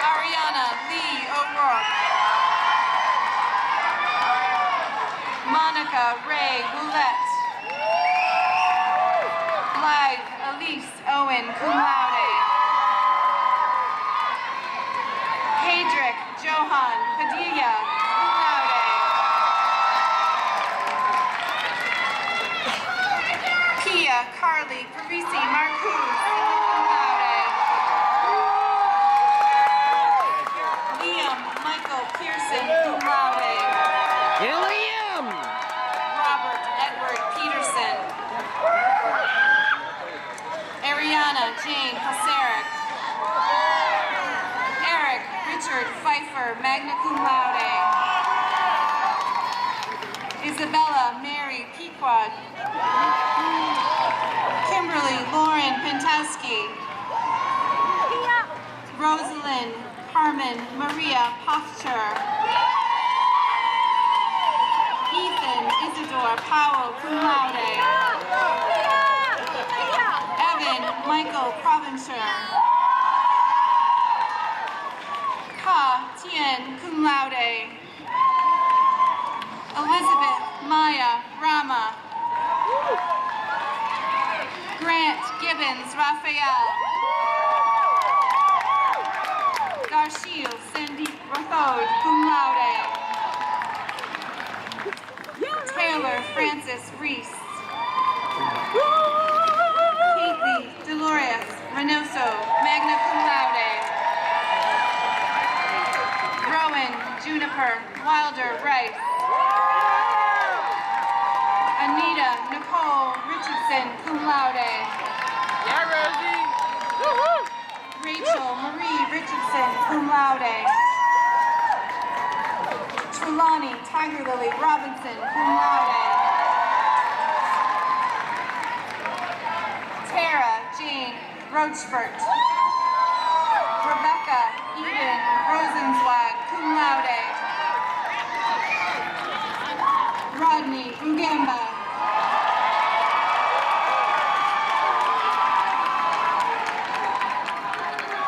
Ariana Lee O'Rourke. Monica Ray Boulette. Cohen, cum laude. Hedrick Johan Padilla, cum laude. Pia Carly Parisi Marcuse, cum laude. Liam Michael Pearson, cum laude. Liam! Robert Edward Peterson. Ariana Jane Paseric. Eric Richard Pfeiffer, magna cum laude. Isabella Mary Pequod. Kimberly Lauren Pentowski. Rosalind Carmen Maria Pofter. Ethan Isidore Powell, cum laude. Evan Michael Provencher. Ka Tien, cum laude. Elizabeth Maya Rama. Grant Gibbons Raphael. Darshil Sandeep Rathod, cum laude. Taylor Francis Reese. Kathy Dolores Reynoso, magna cum laude. Rowan Juniper Wilder Rice. Anita Nicole Richardson, cum laude. Yeah, Rosie! Rachel Marie Richardson, cum laude. Trelawney Tiger Lily Robinson, cum laude. Tara Jane Rochfort. Rebecca Eden Rosenzweig, cum laude. Rodney Rugamba.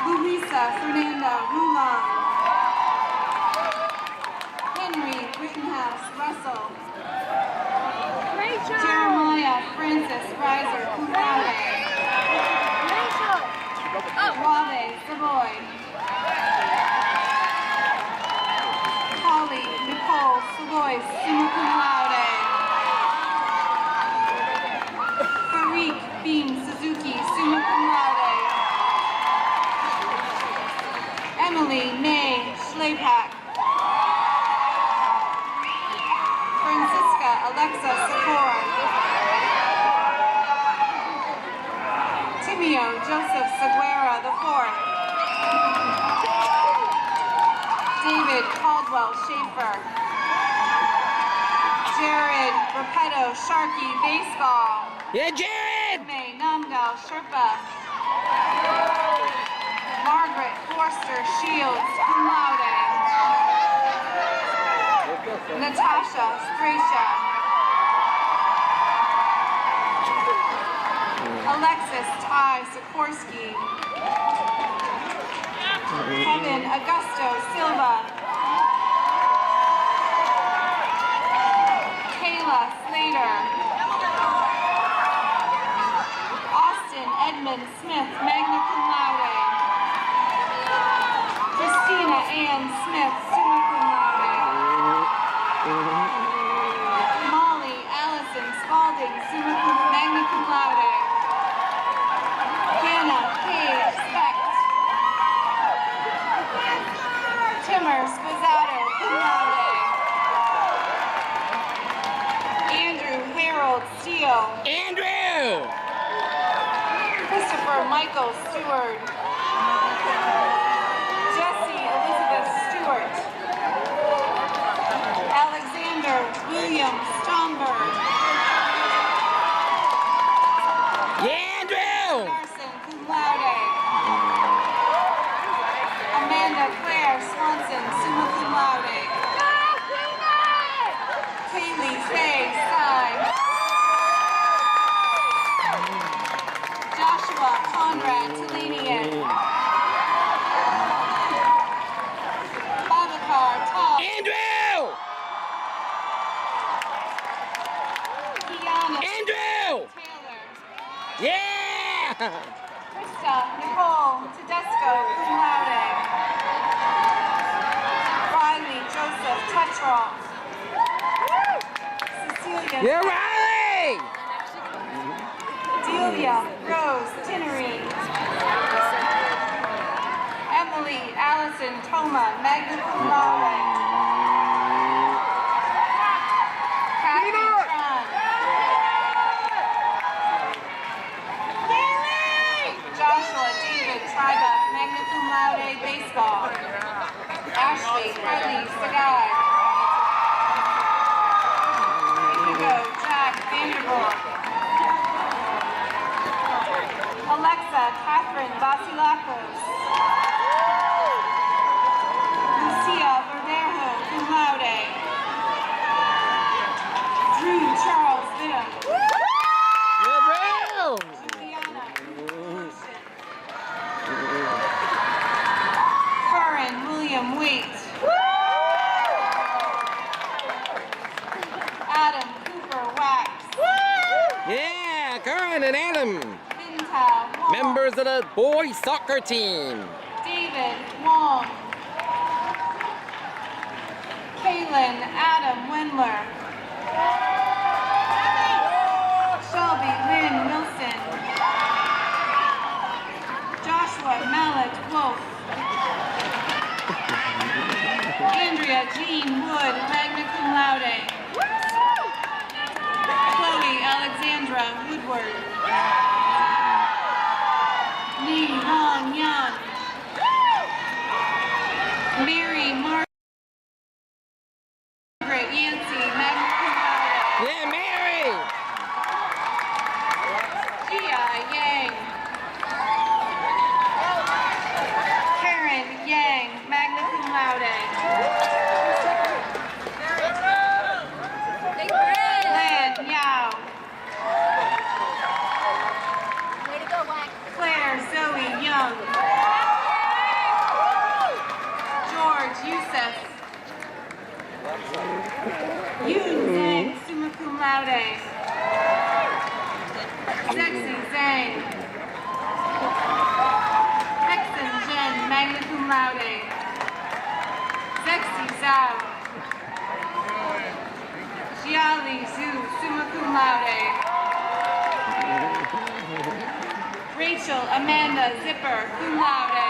Luisa Fernanda Rulan. Henry Rittenhouse Russell. Jeremiah Francis Reiser, cum laude. Wale Savoy. Holly Nicole Savoy, summa cum laude. Farik Beam Suzuki, summa cum laude. Emily May Schlepak. Francisca Alexa Sakor. Timio Joseph Seguera IV. David Caldwell Schaefer. Jared Repetto Sharkey Baseball. Yeah, Jared! May Namdal Sherpa. Margaret Forster Shields, cum laude. Natasha Stracia. Alexis Ty Sikorsky. Kevin Augusto Silva. Kayla Slater. Austin Edmund Smith, magna cum laude. Christina Ann Smith, summa cum laude. Molly Allison Spalding, summa cum magna cum laude. Hannah Paige Specht. Timmer Spazzato, cum laude. Andrew Harold Steele. Andrew! Christopher Michael Stewart. Jessie Elizabeth Stewart. Alexander William Stromberg. Yeah, Riley! Delia Rose Tinnery. Emily Allison Toma, magna cum laude. Kathy Tron. Joshua David Tribuck, magna cum laude, baseball. Ashley Harley Sagai. Indigo Jack Vanderbilt. Alexa Catherine Vasilakos. Lucia Verdejo, cum laude. Drew Charles Vinham. Juliana Merchant. Curran William Waite. Adam Cooper Wax. Yeah, Curran and Adam. Mintal Wong. Members of the boys soccer team. David Wong. Kaylin Adam Wendler. Shelby Lynn Wilson. Joshua Mallet Wolf. Andrea Jean Wood, magna cum laude. Chloe Alexandra Woodward. Li Hong Yang. Mary Margaret Yancey, magna cum laude. Yeah, Mary! Gia Yang. Karen Yang, magna cum laude. Lan Yao. Claire Zoe Young. George Youssef. Yoon Zhang, summa cum laude. Zexi Zhang. Hexen Jen, magna cum laude. Zexi Zhao. Xiaoli Zhu, summa cum laude. Rachel Amanda Zipper, cum laude.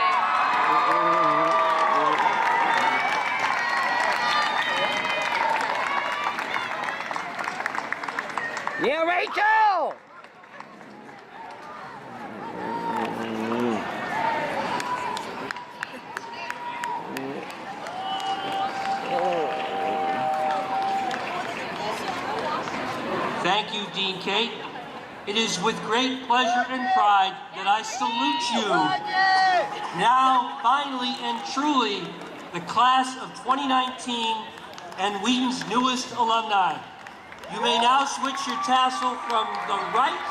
Yeah, Rachel! Thank you, Dean Kate. It is with great pleasure and pride that I salute you. Now, finally and truly, the class of 2019 and Wheaton's newest alumni. You may now switch your tassel from the right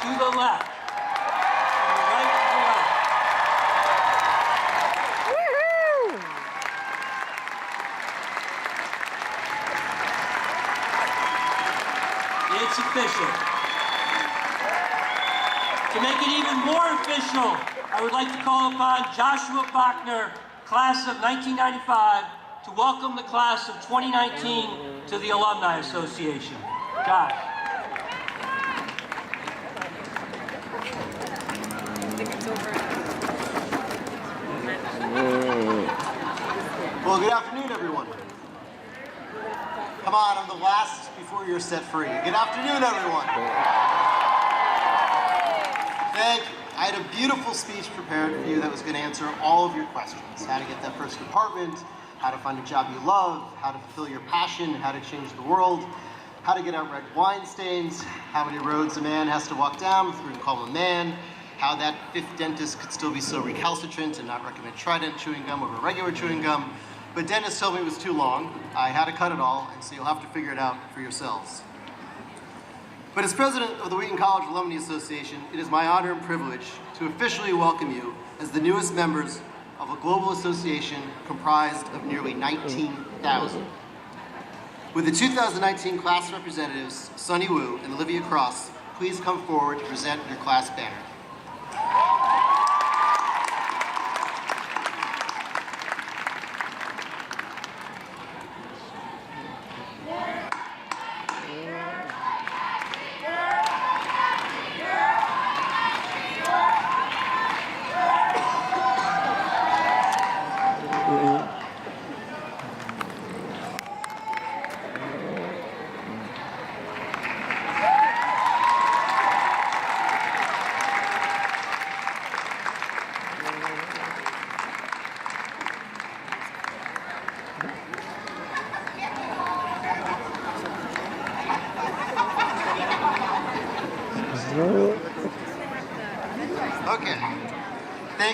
to the left. From the right to the left. Woohoo! It's official. To make it even more official, I would like to call upon Joshua Bachner, class of 1995, to welcome the class of 2019 to the Alumni Association. Josh. Well, good afternoon, everyone. Come on, I'm the last before you're set free. Good afternoon, everyone. Thank you. I had a beautiful speech prepared for you that was going to answer all of your questions. How to get that first apartment, how to find a job you love, how to fulfill your passion, how to change the world, how to get out red wine stains, how many roads a man has to walk down before we can call him a man, how that fifth dentist could still be so recalcitrant and not recommend Trident chewing gum over regular chewing gum. But dentists told me it was too long. I had to cut it all, and so you'll have to figure it out for yourselves. But as president of the Wheaton College Alumni Association, it is my honor and privilege to officially welcome you as the newest members of a global association comprised of nearly 19,000. With the 2019 class representatives, Sunny Wu and Olivia Cross, please come forward to present your class banner.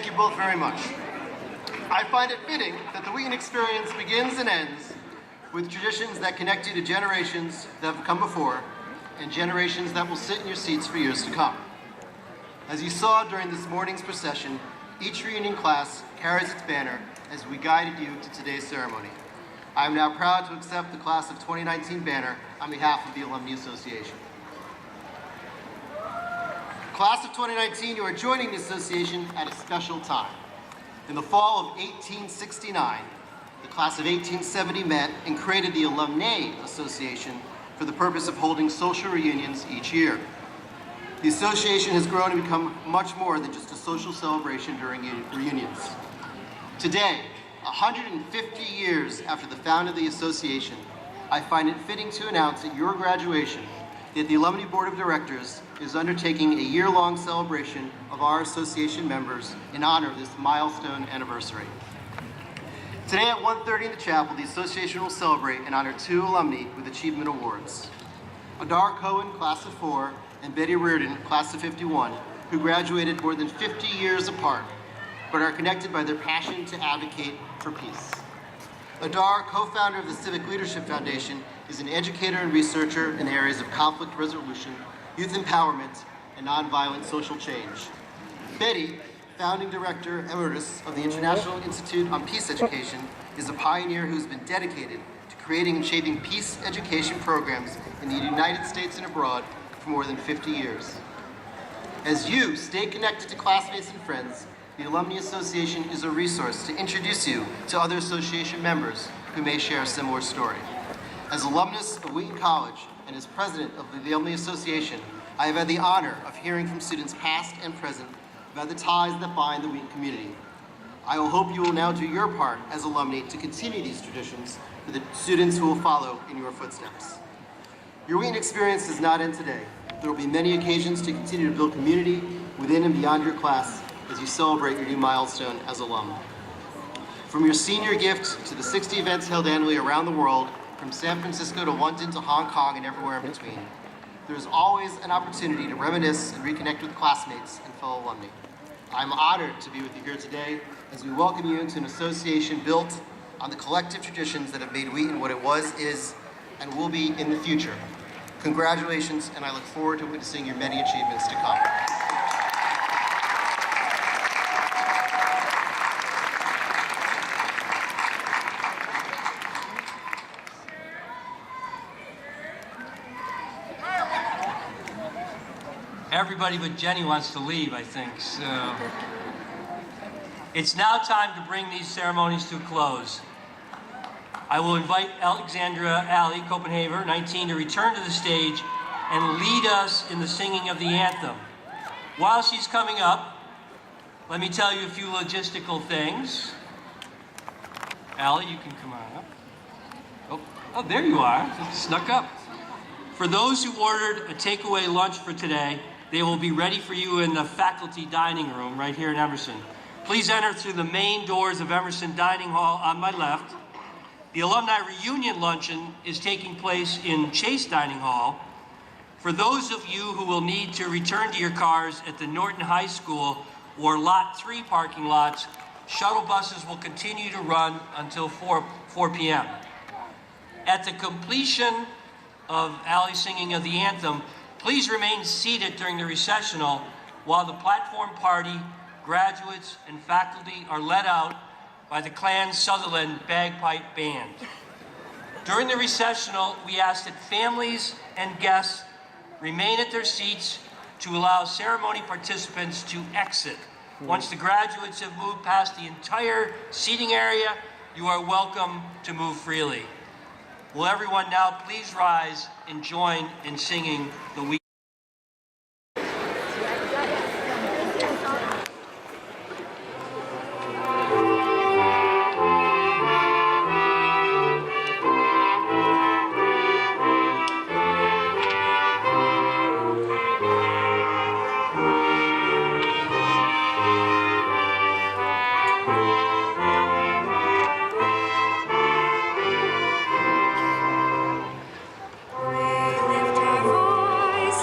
Thank you both very much. I find it fitting that the Wheaton experience begins and ends with traditions that connect you to generations that have come before and generations that will sit in your seats for years to come. As you saw during this morning's procession, each reunion class carries its banner as we guided you to today's ceremony. I am now proud to accept the Class of 2019 banner on behalf of the Alumni Association. Class of 2019, you are joining the association at a special time. In the fall of 1869, the class of 1870 met and created the Alumni Association for the purpose of holding social reunions each year. The association has grown and become much more than just a social celebration during reunions. Today, 150 years after the founding of the association, I find it fitting to announce at your graduation that the Alumni Board of Directors is undertaking a year-long celebration of our association members in honor of this milestone anniversary. Today at 1:30 in the chapel, the association will celebrate and honor 2 alumni with achievement awards. Adar Cohen, class of 4, and Betty Reardon, class of 51, who graduated more than 50 years apart, but are connected by their passion to advocate for peace. Adar, co-founder of the Civic Leadership Foundation, is an educator and researcher in the areas of conflict resolution, youth empowerment, and nonviolent social change. Betty, founding director emeritus of the International Institute on Peace Education, is a pioneer who's been dedicated to creating and shaping peace education programs in the United States and abroad for more than 50 years. As you stay connected to classmates and friends, the Alumni Association is a resource to introduce you to other association members who may share a similar story. As alumnus of Wheaton College and as president of the Alumni Association, I have had the honor of hearing from students past and present about the ties that bind the Wheaton community. I will hope you will now do your part as alumni to continue these traditions for the students who will follow in your footsteps. Your Wheaton experience does not end today. There will be many occasions to continue to build community within and beyond your class as you celebrate your new milestone as alum. From your senior gift to the 60 events held annually around the world, from San Francisco to London to Hong Kong and everywhere in between, there is always an opportunity to reminisce and reconnect with classmates and fellow alumni. I'm honored to be with you here today as we welcome you into an association built on the collective traditions that have made Wheaton what it was, is, and will be in the future. Congratulations, and I look forward to witnessing your many achievements to come. Everybody but Jenny wants to leave, I think. So it's now time to bring these ceremonies to a close. I will invite Alexandra Alley, Copenhagen, 19, to return to the stage and lead us in the singing of the anthem. While she's coming up, let me tell you a few logistical things. Allie, you can come on up. Oh, there you are. It snuck up. For those who ordered a takeaway lunch for today, they will be ready for you in the faculty dining room right here in Emerson. Please enter through the main doors of Emerson Dining Hall on my left. The Alumni Reunion Luncheon is taking place in Chase Dining Hall. For those of you who will need to return to your cars at the Norton High School or Lot 3 parking lots, shuttle buses will continue to run until 4 p.m. At the completion of Allie's singing of the anthem, please remain seated during the recessional while the platform party, graduates, and faculty are led out by the Clan Sutherland Bagpipe Band. During the recessional, we ask that families and guests remain at their seats to allow ceremony participants to exit. Once the graduates have moved past the entire seating area, you are welcome to move freely. Will everyone now please rise and join in singing the Wheaton? Voice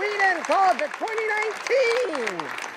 Wheaton College of 2019.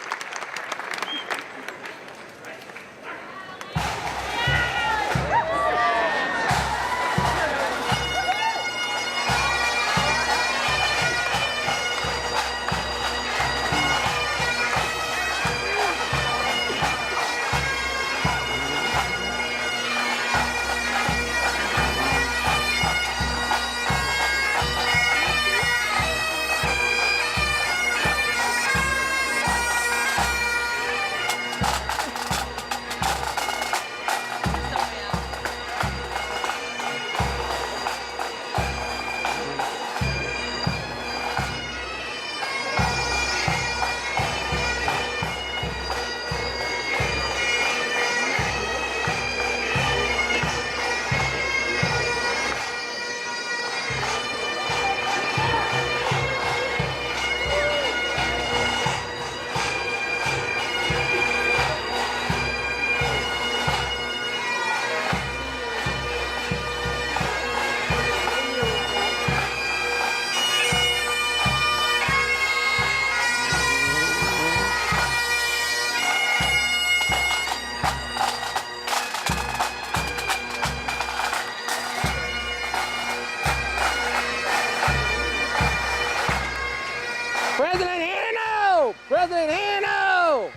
President Hanno!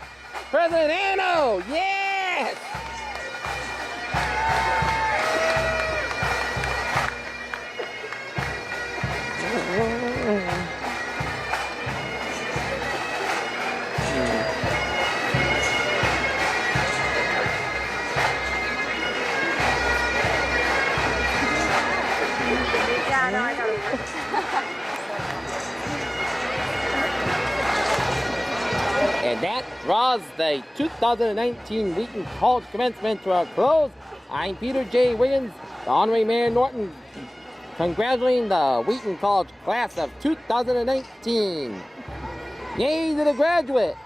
President Hanno! Yes! Yeah, no, I got it. And that draws the 2019 Wheaton College Commencement to a close. I'm Peter J. Wiggins, the Honorary Mayor Norton, congratulating the Wheaton College class of 2019. Yay to the graduates!